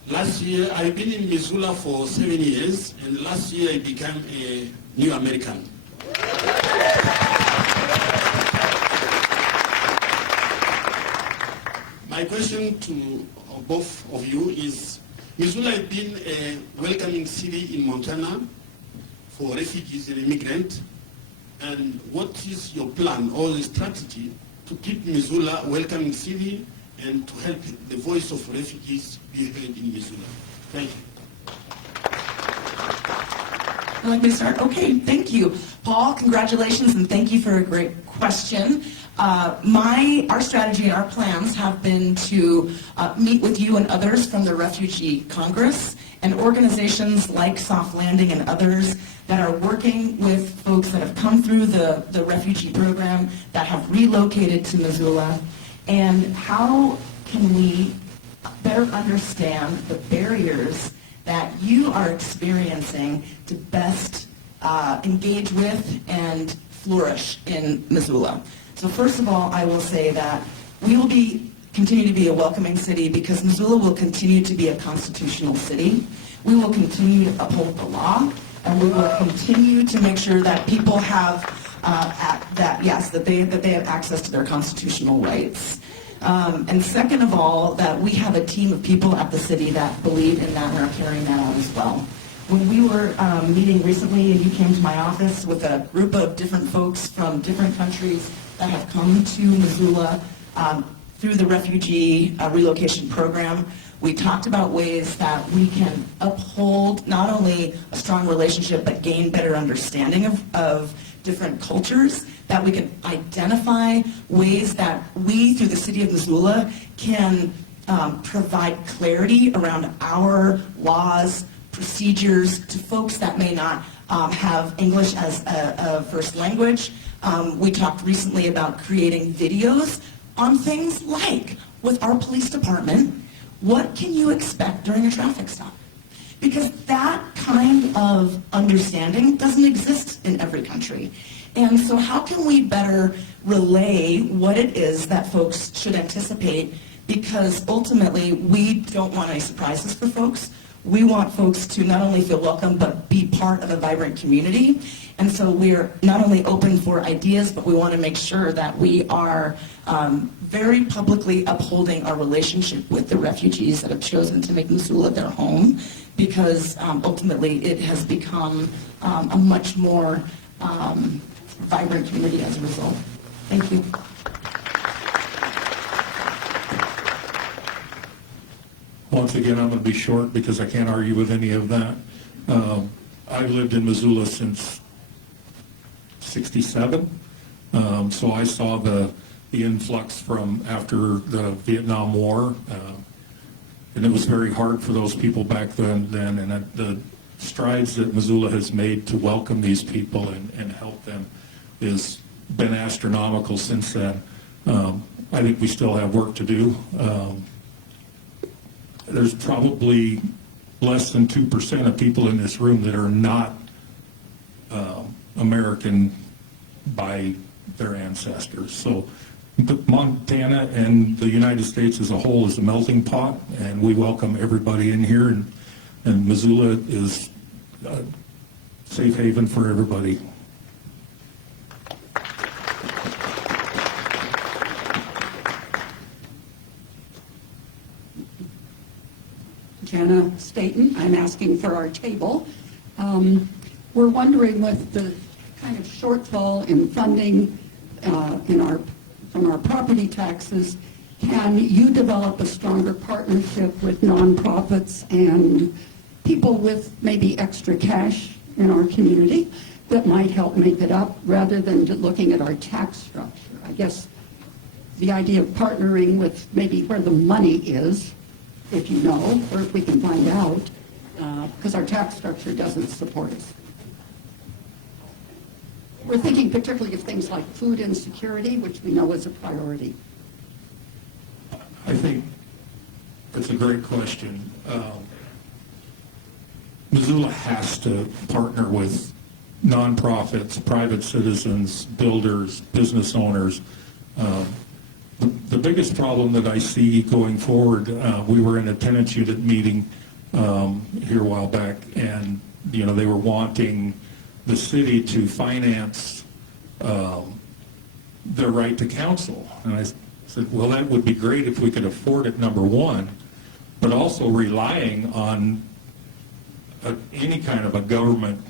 Last year, I've been in Missoula for 7 years, and last year I became a new American. My question to both of you is, Missoula has been a welcoming city in Montana for refugees and immigrants, and what is your plan or the strategy to keep Missoula a welcoming city and to help the voice of refugees be heard in Missoula? Thank you. I'd like me to start? Okay, thank you. Paul, congratulations, and thank you for a great question. Our strategy and our plans have been to meet with you and others from the Refugee Congress and organizations like Soft Landing and others that are working with folks that have come through the refugee program, that have relocated to Missoula, and how can we better understand the barriers that you are experiencing to best engage with and flourish in Missoula. So first of all, I will say that we will continue to be a welcoming city because Missoula will continue to be a constitutional city. We will continue to uphold the law, and we will continue to make sure that people have that they have access to their constitutional rights. And second of all, that we have a team of people at the city that believe in that and are carrying that out as well. When we were meeting recently and you came to my office with a group of different folks from different countries that have come to Missoula through the refugee relocation program, we talked about ways that we can uphold not only a strong relationship but gain better understanding of different cultures, that we can identify ways that we, through the city of Missoula, can provide clarity around our laws, procedures to folks that may not have English as a first language. We talked recently about creating videos on things like, with our police department, what can you expect during a traffic stop? Because that kind of understanding doesn't exist in every country. And so how can we better relay what it is that folks should anticipate? Because ultimately, we don't want any surprises for folks. We want folks to not only feel welcome, but be part of a vibrant community. And so we're not only open for ideas, but we want to make sure that we are very publicly upholding our relationship with the refugees that have chosen to make Missoula their home, because ultimately it has become a much more vibrant community as a result. Thank you. Once again, I'm going to be short because I can't argue with any of that. I've lived in Missoula since '67, so I saw the influx from after the Vietnam War, and it was very hard for those people back then, and the strides that Missoula has made to welcome these people and help them has been astronomical since then. I think we still have work to do. There's probably less than 2% of people in this room that are not American by their ancestors. So Montana and the United States as a whole is a melting pot, and we welcome everybody in here, and Missoula is a safe haven for everybody. Jenna Staten. I'm asking for our table. We're wondering, with the kind of shortfall in funding from our property taxes, can you develop a stronger partnership with nonprofits and people with maybe extra cash in our community that might help make it up, rather than looking at our tax structure? I guess the idea of partnering with maybe where the money is, if you know, or if we can find out, because our tax structure doesn't support us. We're thinking particularly of things like food insecurity, which we know is a priority. I think that's a great question. Missoula has to partner with nonprofits, private citizens, builders, business owners. The biggest problem that I see going forward, we were in a tenants unit meeting here a while back, and they were wanting the city to finance their right to counsel. And I said, well, that would be great if we could afford it, number one, but also relying on any kind of a government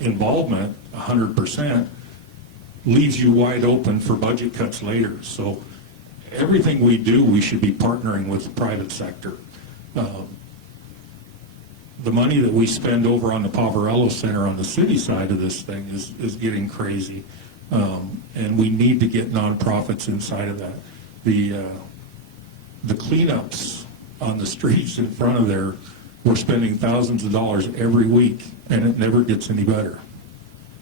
involvement, 100%, leaves you wide open for budget cuts later. So everything we do, we should be partnering with the private sector. The money that we spend over on the Poverello Center on the city side of this thing is getting crazy. And we need to get nonprofits inside of that. The cleanups on the streets in front of there, we're spending thousands of dollars every week, and it never gets any better.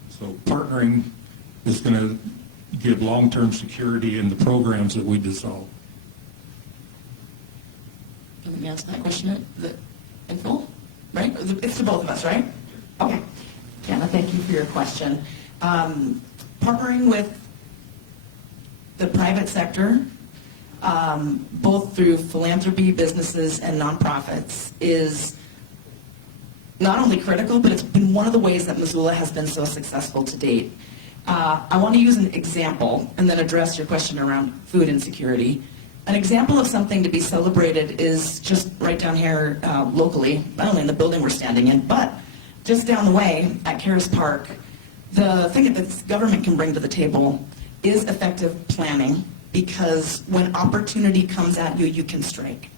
So partnering is going to give long-term security in the programs that we develop. Let me answer that question in full, right? It's to both of us, right? Okay. Jana, thank you for your question. Partnering with the private sector, both through philanthropy, businesses, and nonprofits, is not only critical, but it's been one of the ways that Missoula has been so successful to date. I want to use an example and then address your question around food insecurity. An example of something to be celebrated is just right down here locally, not only in the building we're standing in, but just down the way at Caras Park. The thing that the government can bring to the table is effective planning, because when opportunity comes at you, you can strike.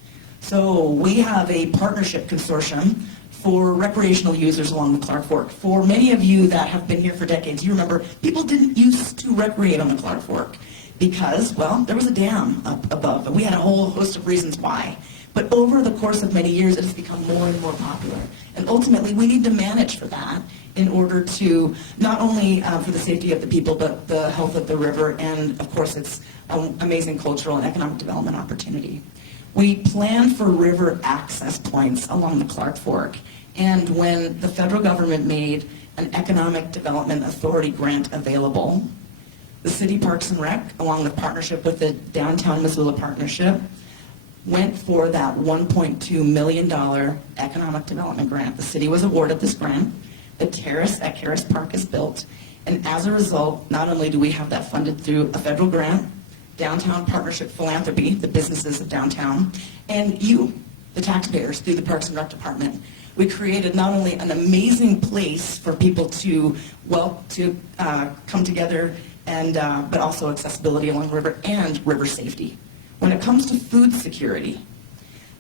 So we have a partnership consortium for recreational users along the Clark Fork. For many of you that have been here for decades, you remember people didn't used to recreate on the Clark Fork because, well, there was a dam up above, and we had a whole host of reasons why. But over the course of many years, it has become more and more popular. And ultimately, we need to manage for that in order to not only for the safety of the people, but the health of the river, and of course, its amazing cultural and economic development opportunity. We plan for river access points along the Clark Fork, and when the federal government made an Economic Development Authority grant available, the City Parks and Rec, along with partnership with the Downtown Missoula Partnership, went for that $1.2 million economic development grant. The city was awarded this grant. The terrace at Caras Park is built, and as a result, not only do we have that funded through a federal grant, Downtown Partnership Philanthropy, the businesses of downtown, and you, the taxpayers, through the Parks and Rec Department. We created not only an amazing place for people to come together, and but also accessibility along the river and river safety. When it comes to food security,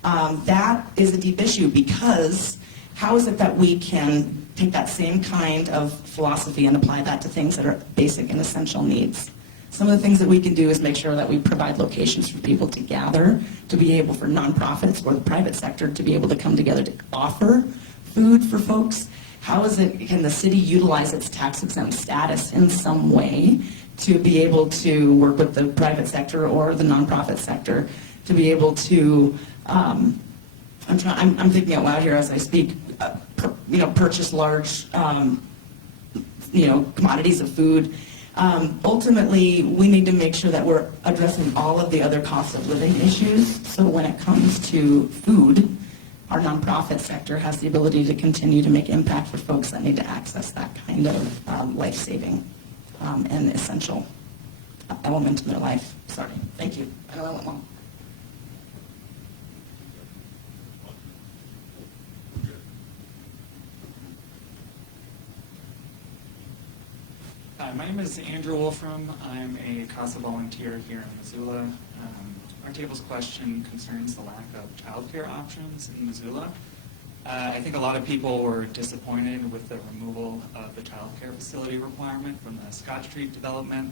that is a deep issue, because how is it that we can take that same kind of philosophy and apply that to things that are basic and essential needs? Some of the things that we can do is make sure that we provide locations for people to gather, to be able for nonprofits or the private sector to be able to come together to offer food for folks. Can the city utilize its tax exempt status in some way to be able to work with the private sector or the nonprofit sector to be able to, I'm thinking out loud here as I speak, purchase large, commodities of food. Ultimately, we need to make sure that we're addressing all of the other cost of living issues. So when it comes to food, our nonprofit sector has the ability to continue to make impact for folks that need to access that kind of life-saving and essential element in their life. Sorry. Thank you. I know I went long. Hi, my name is Andrew Wolfram. I'm a CASA volunteer here in Missoula. Our table's question concerns the lack of childcare options in Missoula. I think a lot of people were disappointed with the removal of the childcare facility requirement from the Scott Street development.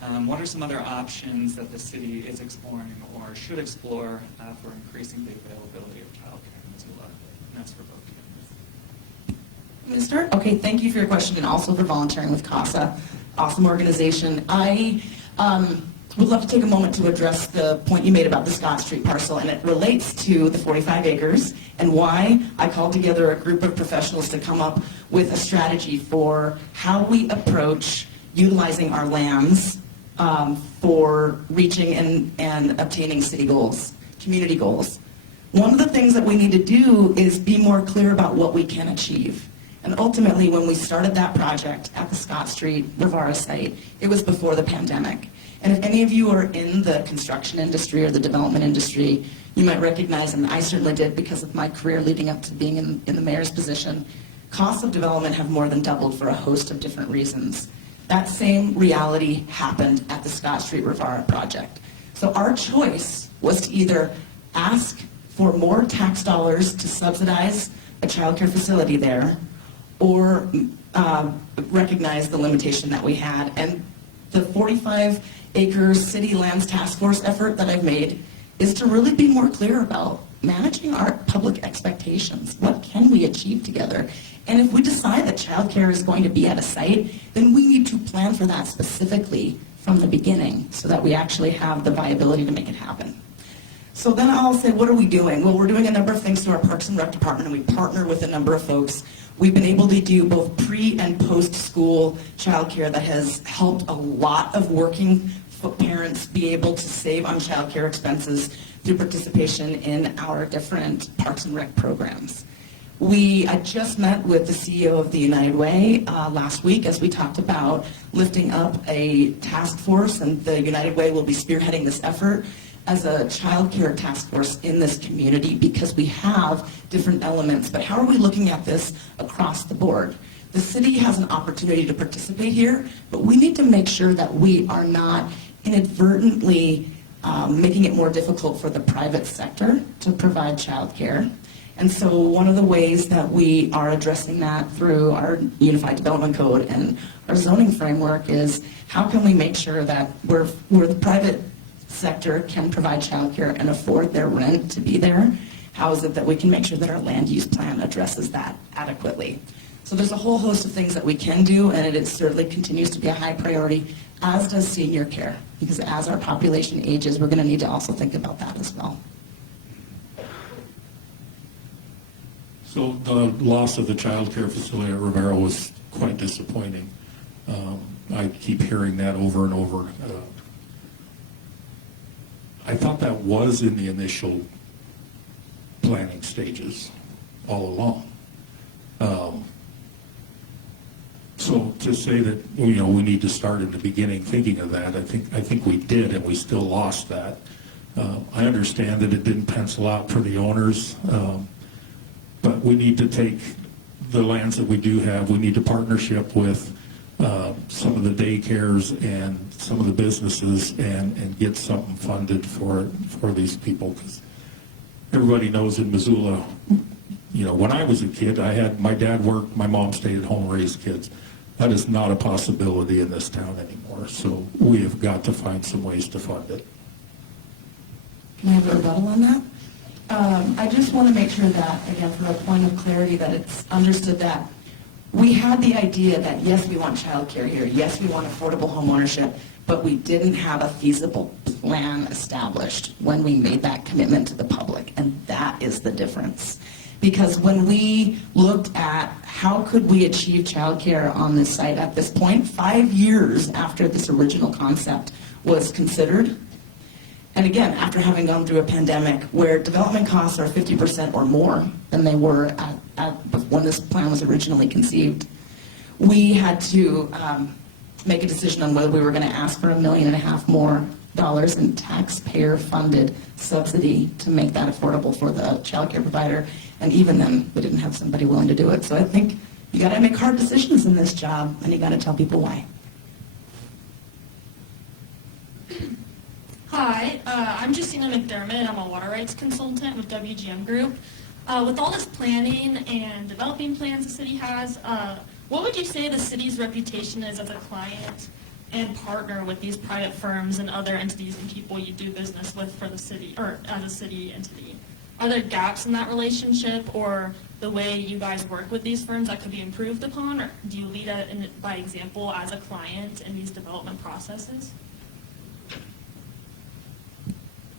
What are some other options that the city is exploring or should explore for increasing the availability of childcare in Missoula? And that's for both candidates. Want me to start? Okay, thank you for your question and also for volunteering with CASA. Awesome organization. I would love to take a moment to address the point you made about the Scott Street parcel, and it relates to the 45 acres and why I called together a group of professionals to come up with a strategy for how we approach utilizing our lands for reaching and obtaining city goals, community goals. One of the things that we need to do is be more clear about what we can achieve. And ultimately, when we started that project at the Scott Street Rivara site, it was before the pandemic. And if any of you are in the construction industry or the development industry, you might recognize, and I certainly did because of my career leading up to being in the mayor's position, costs of development have more than doubled for a host of different reasons. That same reality happened at the Scott Street Rivara project. So our choice was to either ask for more tax dollars to subsidize a child care facility there, or recognize the limitation that we had. And the 45-acre city lands task force effort that I've made is to really be more clear about managing our public expectations. What can we achieve together? And if we decide that childcare is going to be at a site, then we need to plan for that specifically from the beginning so that we actually have the viability to make it happen. So then I'll say, what are we doing? Well, we're doing a number of things through our Parks and Rec department, and we partner with a number of folks. We've been able to do both pre- and post-school childcare that has helped a lot of working parents be able to save on childcare expenses through participation in our different Parks and Rec programs. I just met with the CEO of the United Way last week as we talked about lifting up a task force, and the United Way will be spearheading this effort as a child care task force in this community because we have different elements. But how are we looking at this across the board? The city has an opportunity to participate here, but we need to make sure that we are not inadvertently making it more difficult for the private sector to provide child care. And so one of the ways that we are addressing that through our Unified Development Code and our zoning framework is how can we make sure that where the private sector can provide childcare and afford their rent to be there, how is it that we can make sure that our land use plan addresses that adequately? So there's a whole host of things that we can do, and it certainly continues to be a high priority, as does senior care, because as our population ages, we're going to need to also think about that as well. So the loss of the child care facility at Rivera was quite disappointing. I keep hearing that over and over. I thought that was in the initial planning stages all along. So to say that we need to start in the beginning thinking of that, I think we did, and we still lost that. I understand that it didn't pencil out for the owners, but we need to take the lands that we do have. We need to partnership with some of the daycares and some of the businesses and get something funded for these people, because everybody knows in Missoula, when I was a kid, my dad worked, my mom stayed at home, raised kids. That is not a possibility in this town anymore, so we have got to find some ways to fund it. Can I have a rebuttal on that? I just want to make sure that, again, for a point of clarity, that it's understood that we had the idea that, yes, we want child care here, yes, we want affordable home ownership, but we didn't have a feasible plan established when we made that commitment to the public, and that is the difference. Because when we looked at how could we achieve child care on this site at this point, 5 years after this original concept was considered, and again, after having gone through a pandemic where development costs are 50% or more than they were when this plan was originally conceived, we had to make a decision on whether we were going to ask for $1.5 million more in taxpayer-funded subsidy to make that affordable for the child care provider. And even then, we didn't have somebody willing to do it. So I think you got to make hard decisions in this job, and you got to tell people why. Hi, I'm Justina McDermott. I'm a water rights consultant with WGM Group. With all this planning and developing plans the city has, what would you say the city's reputation is as a client and partner with these private firms and other entities and people you do business with for the city, or as a city entity? are there gaps in that relationship or the way you guys work with these firms that could be improved upon, or do you lead by example as a client in these development processes?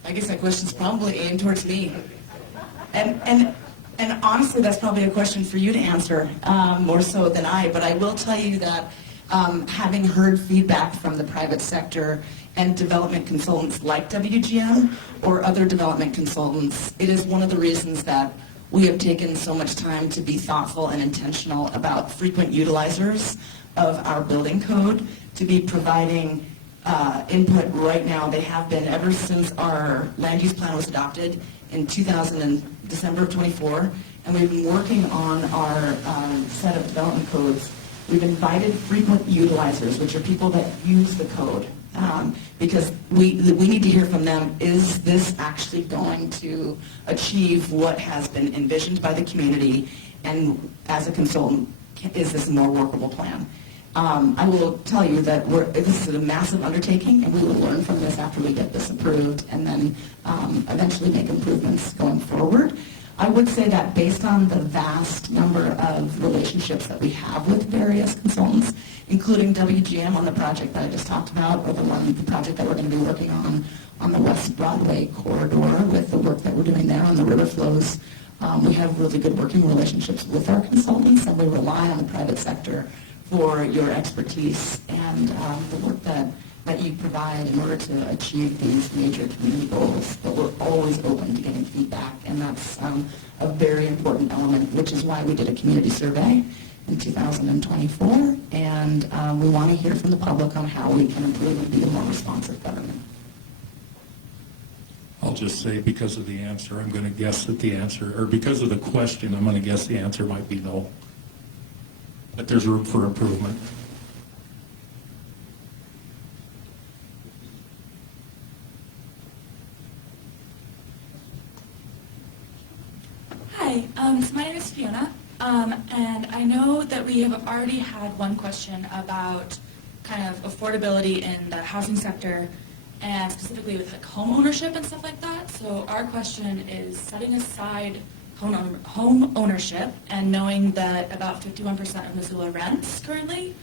I guess that question's probably aimed towards me. And honestly, that's probably a question for you to answer, more so than I. But I will tell you that having heard feedback from the private sector and development consultants like WGM or other development consultants, it is one of the reasons that we have taken so much time to be thoughtful and intentional about frequent utilizers of our building code, to be providing input right now. They have been ever since our land use plan was adopted in December of 24, and we've been working on our set of development codes. We've invited frequent utilizers, which are people that use the code, because we need to hear from them, is this actually going to achieve what has been envisioned by the community, and as a consultant, is this a more workable plan? I will tell you that this is a massive undertaking, and we will learn from this after we get this approved, and then eventually make improvements going forward. I would say that based on the vast number of relationships that we have with various consultants, including WGM on the project that I just talked about, or the project that we're going to be working on the West Broadway corridor with the work that we're doing there on the river flows, we have really good working relationships with our consultants, and we rely on the private sector for your expertise and the work that you provide in order to achieve these major community goals. But we're always open to getting feedback, and that's a very important element, which is why we did a community survey in 2024, and we want to hear from the public on how we can improve and be a more responsive government. I'll just say, because of the answer, I'm going to guess that the answer, or because of the question, I'm going to guess the answer might be no. But there's room for improvement. Hi, so my name is Fiona, and I know that we have already had one question about kind of affordability in the housing sector, and specifically with like home ownership and stuff like that. So our question is, setting aside home ownership and knowing that about 51% of Missoula rents currently,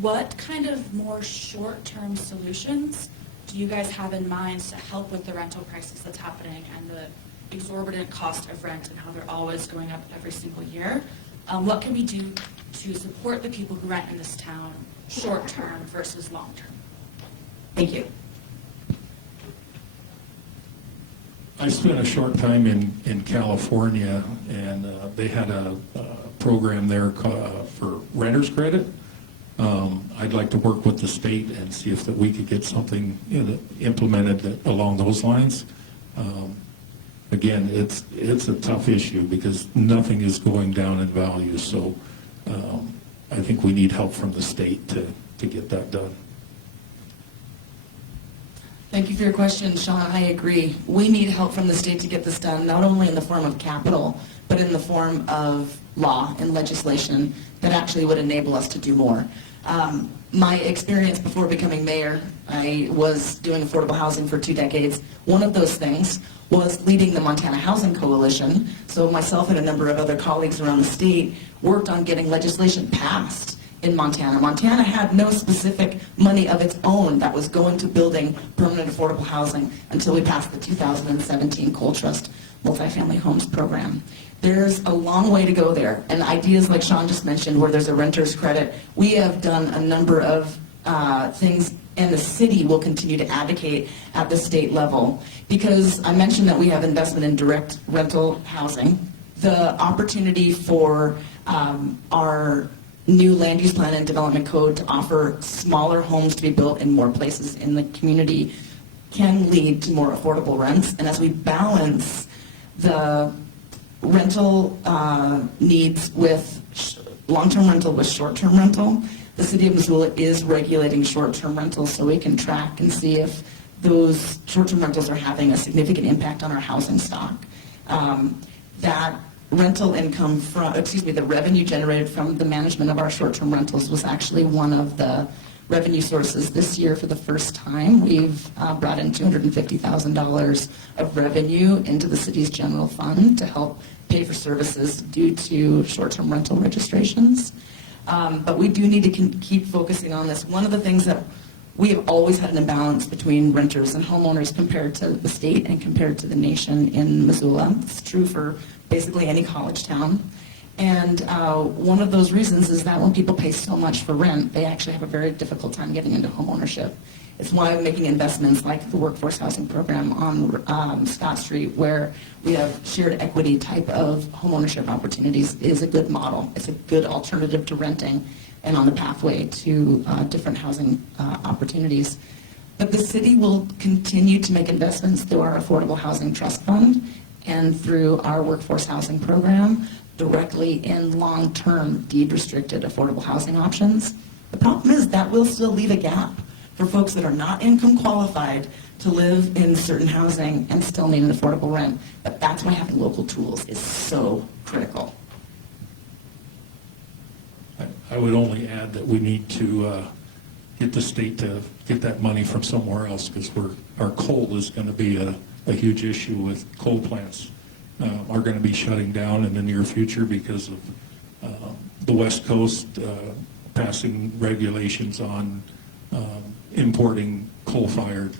what kind of more short-term solutions do you guys have in mind to help with the rental crisis that's happening and the exorbitant cost of rent and how they're always going up every single year? What can we do to support the people who rent in this town short-term versus long-term? Thank you. I spent a short time in California, and they had a program there for renter's credit. I'd like to work with the state and see if that we could get something implemented along those lines. Again, it's a tough issue because nothing is going down in value, so I think we need help from the state to get that done. Thank you for your question, Shawn. I agree. We need help from the state to get this done, not only in the form of capital, but in the form of law and legislation that actually would enable us to do more. My experience before becoming mayor, I was doing affordable housing for 2 decades. One of those things was leading the Montana Housing Coalition. So myself and a number of other colleagues around the state worked on getting legislation passed in Montana. Montana had no specific money of its own that was going to building permanent affordable housing until we passed the 2017 Coal Trust Multifamily Homes Program. There's a long way to go there, and ideas like Shawn just mentioned where there's a renter's credit. We have done a number of things, and the city will continue to advocate at the state level, because I mentioned that we have investment in direct rental housing. The opportunity for our new land use plan and development code to offer smaller homes to be built in more places in the community can lead to more affordable rents. And as we balance the rental needs with long-term rental with short-term rental, the city of Missoula is regulating short-term rentals so we can track and see if those short-term rentals are having a significant impact on our housing stock. That rental income from, the revenue generated from the management of our short-term rentals was actually one of the revenue sources. This year, for the first time, we've brought in $250,000 of revenue into the city's general fund to help pay for services due to short-term rental registrations. But we do need to keep focusing on this. One of the things that we have always had an imbalance between renters and homeowners compared to the state and compared to the nation in Missoula. It's true for basically any college town. And one of those reasons is that when people pay so much for rent, they actually have a very difficult time getting into homeownership. It's why making investments like the workforce housing program on Scott Street, where we have shared equity type of homeownership opportunities, is a good model. It's a good alternative to renting and on the pathway to different housing opportunities. But the city will continue to make investments through our Affordable Housing Trust Fund and through our workforce housing program directly in long-term deed-restricted affordable housing options. The problem is that will still leave a gap for folks that are not income qualified to live in certain housing and still need an affordable rent. But that's why having local tools is so critical. I would only add that we need to get the state to get that money from somewhere else, because our coal is going to be a huge issue with coal plants are going to be shutting down in the near future because of the West Coast passing regulations on importing coal-fired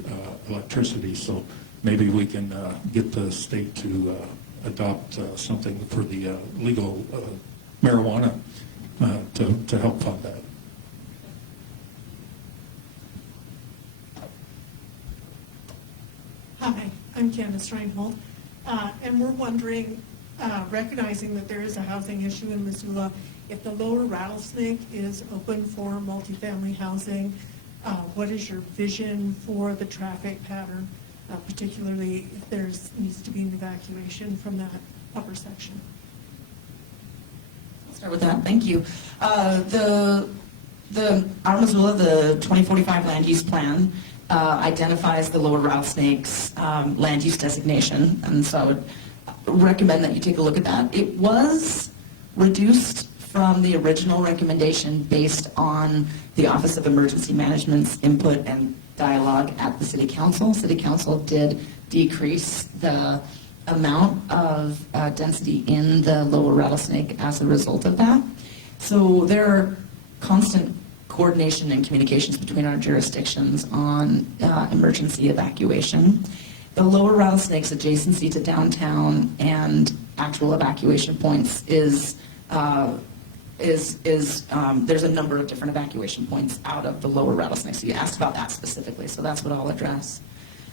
electricity. So maybe we can get the state to adopt something for the legal marijuana to help fund that. Hi, I'm Candace Reinhold, and we're wondering, recognizing that there is a housing issue in Missoula, if the Lower Rattlesnake is open for multifamily housing, what is your vision for the traffic pattern, particularly if there needs to be an evacuation from that upper section? I'll start with that. Thank you. Our Missoula, the 2045 land use plan, identifies the Lower Rattlesnake's land use designation, and so I would recommend that you take a look at that. It was reduced from the original recommendation based on the Office of Emergency Management's input and dialogue at the City Council. City Council did decrease the amount of density in the Lower Rattlesnake as a result of that. So there are constant coordination and communications between our jurisdictions on emergency evacuation. The Lower Rattlesnake's adjacency to downtown and actual evacuation points is there's a number of different evacuation points out of the Lower Rattlesnake. So you asked about that specifically, so that's what I'll address.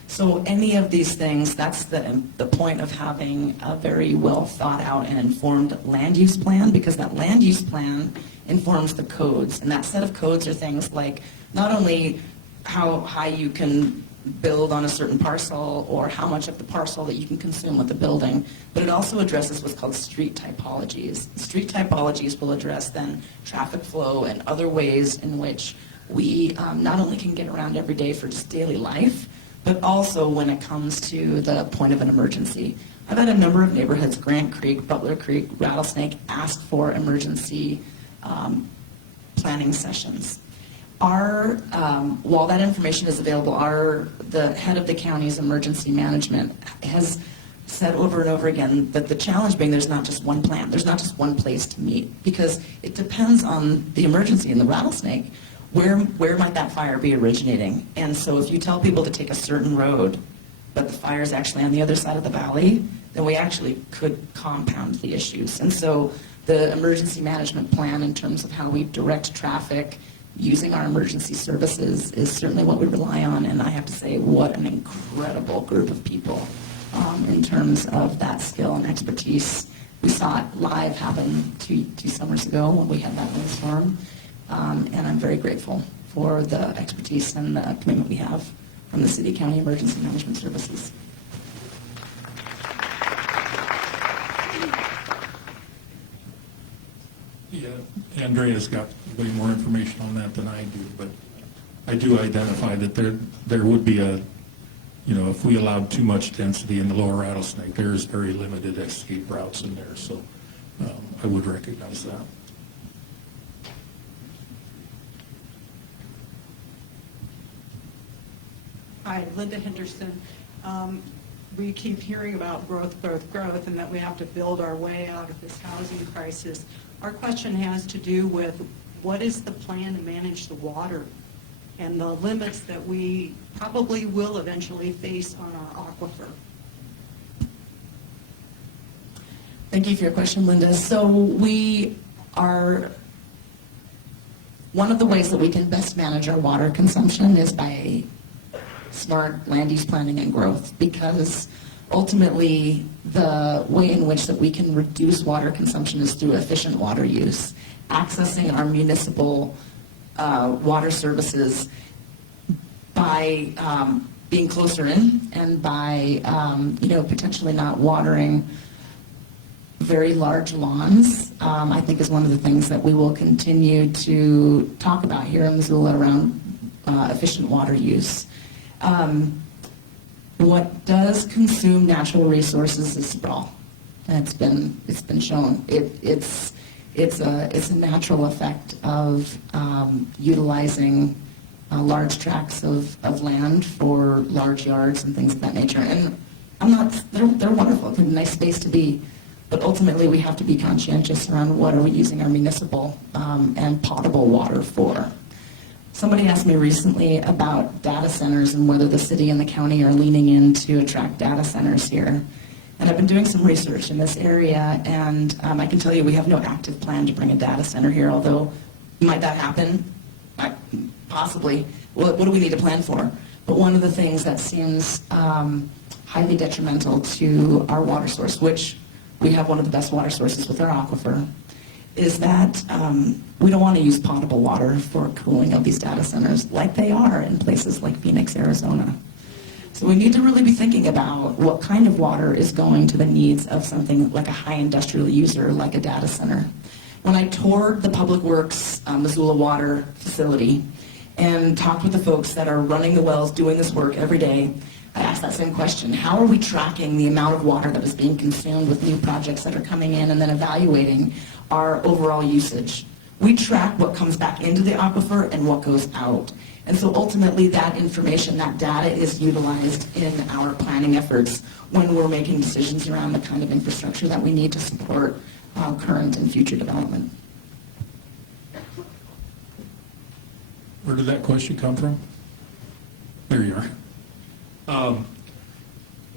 So any of these things, that's the point of having a very well thought out and informed land use plan, because that land use plan informs the codes, and that set of codes are things like not only how high you can build on a certain parcel or how much of the parcel that you can consume with the building, but it also addresses what's called street typologies. Street typologies will address then traffic flow and other ways in which we not only can get around every day for just daily life, but also when it comes to the point of an emergency. I've had a number of neighborhoods, Grant Creek, Butler Creek, Rattlesnake, ask for emergency planning sessions. While that information is available, the head of the county's emergency management has said over and over again that the challenge being there's not just one plan, there's not just one place to meet, because it depends on the emergency in the Rattlesnake. Where might that fire be originating? And so if you tell people to take a certain road, but the fire is actually on the other side of the valley, then we actually could compound the issues. And so the emergency management plan in terms of how we direct traffic using our emergency services is certainly what we rely on. And I have to say, what an incredible group of people in terms of that skill and expertise. We saw it live happen two summers ago when we had that windstorm. And I'm very grateful for the expertise and the commitment we have from the City County Emergency Management Services. Yeah, Andrea's got way more information on that than I do, but I do identify that there would be if we allowed too much density in the Lower Rattlesnake, there's very limited escape routes in there, so I would recognize that. Hi, Linda Henderson. We keep hearing about growth, growth, growth, and that we have to build our way out of this housing crisis. Our question has to do with what is the plan to manage the water and the limits that we probably will eventually face on our aquifer. Thank you for your question, Linda. So one of the ways that we can best manage our water consumption is by smart land use planning and growth, because ultimately the way in which that we can reduce water consumption is through efficient water use, accessing our municipal water services by being closer in and by potentially not watering very large lawns, I think is one of the things that we will continue to talk about here in Missoula around efficient water use. What does consume natural resources is sprawl. It's been shown. It's a natural effect of utilizing large tracts of land for large yards and things of that nature. And they're wonderful. They're a nice space to be. But ultimately, we have to be conscientious around what are we using our municipal and potable water for. Somebody asked me recently about data centers and whether the city and the county are leaning in to attract data centers here. And I've been doing some research in this area, and I can tell you we have no active plan to bring a data center here, although might that happen? Possibly. What do we need to plan for? But one of the things that seems highly detrimental to our water source, which we have one of the best water sources with our aquifer, is that we don't want to use potable water for cooling of these data centers like they are in places like Phoenix, Arizona. So we need to really be thinking about what kind of water is going to the needs of something like a high industrial user like a data center. When I toured the Public Works Missoula water facility and talked with the folks that are running the wells, doing this work every day, I asked that same question. How are we tracking the amount of water that is being consumed with new projects that are coming in and then evaluating our overall usage? We track what comes back into the aquifer and what goes out. And so ultimately that information, that data is utilized in our planning efforts when we're making decisions around the kind of infrastructure that we need to support current and future development. Where did that question come from? There you are.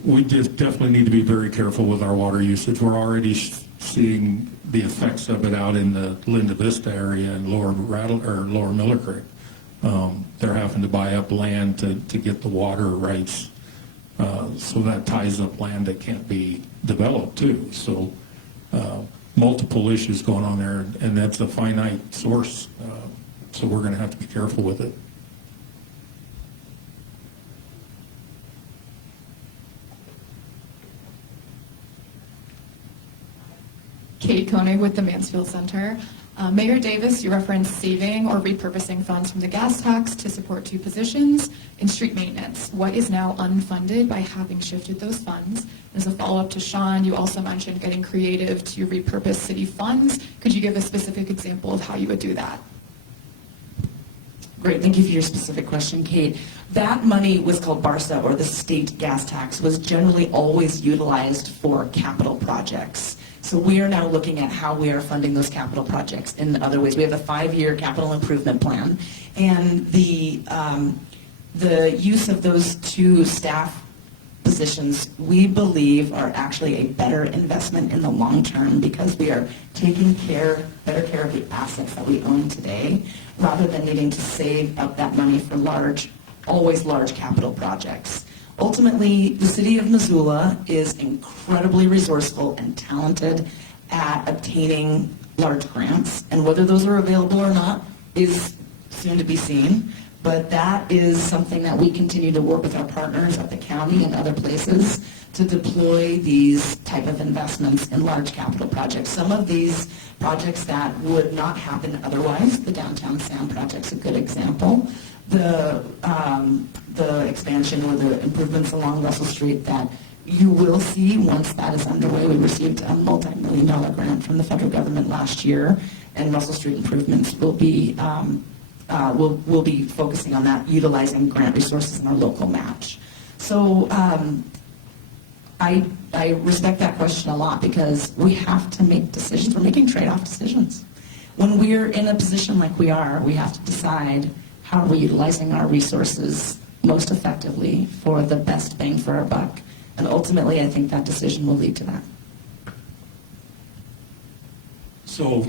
We just definitely need to be very careful with our water usage. We're already seeing the effects of it out in the Linda Vista area and Lower Miller Creek. They're having to buy up land to get the water rights, so that ties up land that can't be developed too. So multiple issues going on there, and that's a finite source. So we're going to have to be careful with it. Kate Koenig with the Mansfield Center. Mayor Davis, you referenced saving or repurposing funds from the gas tax to support two positions in street maintenance. What is now unfunded by having shifted those funds? As a follow-up to Shawn, you also mentioned getting creative to repurpose city funds. Could you give a specific example of how you would do that? Great, thank you for your specific question, Kate. That money was called BARSA, or the state gas tax, was generally always utilized for capital projects. So we are now looking at how we are funding those capital projects in other ways. We have a 5-year capital improvement plan, and the use of those two staff positions, we believe, are actually a better investment in the long term, because we are taking better care of the assets that we own today, rather than needing to save up that money for always large capital projects. Ultimately, the city of Missoula is incredibly resourceful and talented at obtaining large grants, and whether those are available or not is soon to be seen. But that is something that we continue to work with our partners at the county and other places to deploy these type of investments in large capital projects. Some of these projects that would not happen otherwise, the downtown SAM project's a good example. The expansion or the improvements along Russell Street that you will see once that is underway. We received a multi-million-dollar grant from the federal government last year, and Russell Street improvements will be we'll be focusing on that, utilizing grant resources in our local match. So I respect that question a lot because we have to make decisions. We're making trade-off decisions. When we're in a position like we are, we have to decide how are we utilizing our resources most effectively for the best bang for our buck. And ultimately, I think that decision will lead to that. So,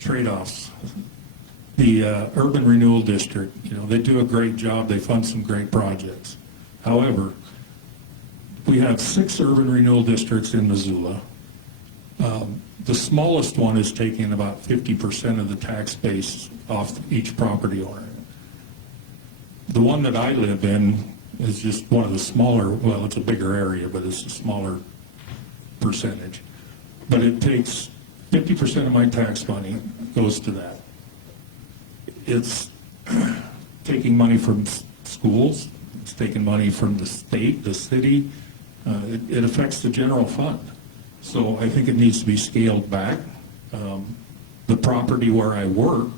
trade-offs. The Urban Renewal District, they do a great job. They fund some great projects. However, we have 6 urban renewal districts in Missoula. The smallest one is taking about 50% of the tax base off each property owner. The one that I live in is just one of the smaller, well, it's a bigger area, but it's a smaller percentage. But it takes 50% of my tax money goes to that. It's taking money from schools, it's taking money from the state, the city. It affects the general fund. So I think it needs to be scaled back. The property where I work,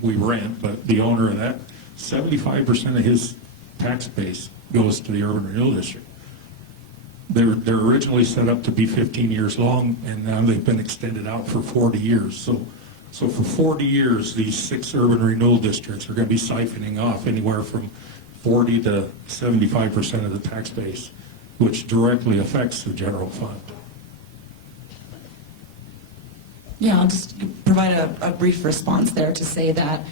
we rent, but the owner of that, 75% of his tax base goes to the Urban Renewal District. They're originally set up to be 15 years long, and now they've been extended out for 40 years. So for 40 years, these 6 urban renewal districts are going to be siphoning off anywhere from 40 to 75% of the tax base, which directly affects the general fund. Yeah, I'll just provide a brief response there to say that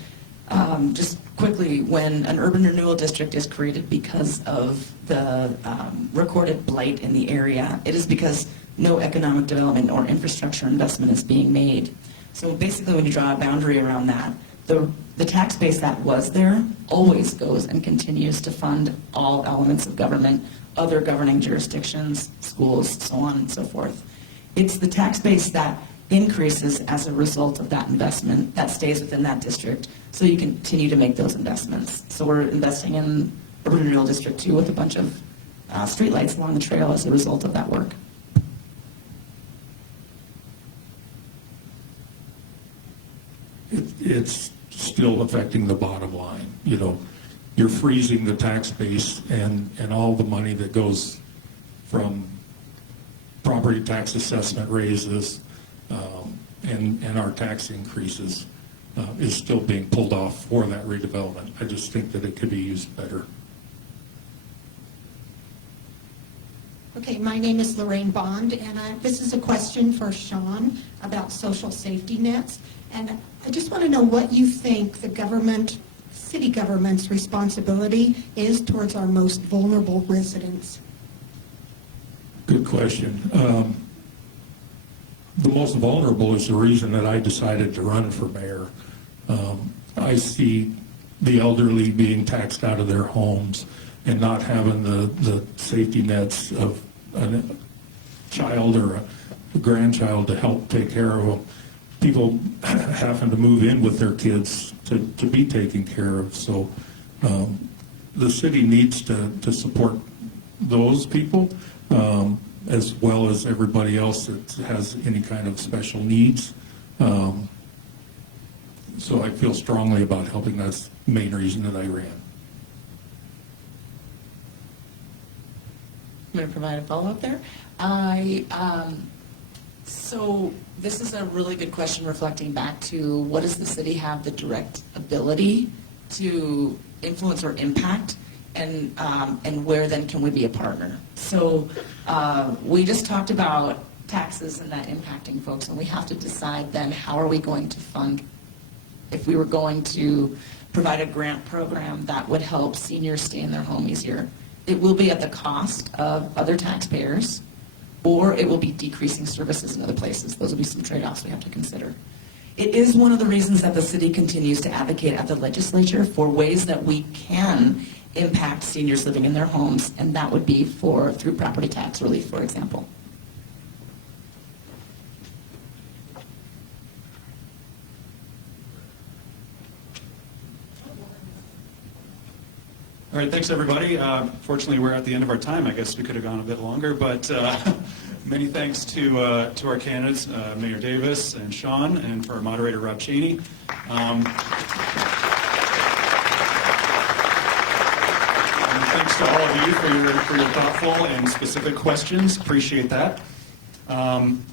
just quickly, when an urban renewal district is created because of the recorded blight in the area, it is because no economic development or infrastructure investment is being made. So basically, when you draw a boundary around that, the tax base that was there always goes and continues to fund all elements of government, other governing jurisdictions, schools, so on and so forth. It's the tax base that increases as a result of that investment that stays within that district, so you continue to make those investments. So we're investing in Urban Renewal District 2 with a bunch of streetlights along the trail as a result of that work. It's still affecting the bottom line. You're freezing the tax base and all the money that goes from property tax assessment raises and our tax increases is still being pulled off for that redevelopment. I just think that it could be used better. Okay, my name is Lorraine Bond, and this is a question for Shawn about social safety nets. And I just want to know what you think the government, city government's responsibility is towards our most vulnerable residents. Good question. The most vulnerable is the reason that I decided to run for mayor. I see the elderly being taxed out of their homes and not having the safety nets of a child or a grandchild to help take care of them. People having to move in with their kids to be taken care of. So the city needs to support those people as well as everybody else that has any kind of special needs. So I feel strongly about helping. That's the main reason that I ran. I'm going to provide a follow-up there. So this is a really good question reflecting back to what does the city have the direct ability to influence or impact, and where then can we be a partner? So we just talked about taxes and that impacting folks, and we have to decide then how are we going to fund, if we were going to provide a grant program that would help seniors stay in their home easier. It will be at the cost of other taxpayers, or it will be decreasing services in other places. Those will be some trade-offs we have to consider. It is one of the reasons that the city continues to advocate at the legislature for ways that we can impact seniors living in their homes, and that would be through property tax relief, for example. All right, thanks everybody. Fortunately, we're at the end of our time. I guess we could have gone a bit longer, but Many thanks to our candidates, Mayor Davis and Shawn, and for our moderator, Rob Chaney. And thanks to all of you for your thoughtful and specific questions. Appreciate that. And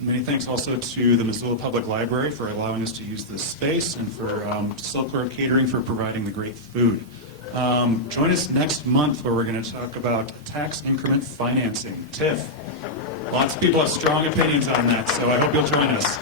many thanks also to the Missoula Public Library for allowing us to use this space, and for Silk Road Catering for providing the great food. Join us next month where we're going to talk about tax increment financing, TIF. Lots of people have strong opinions on that, so I hope you'll join us.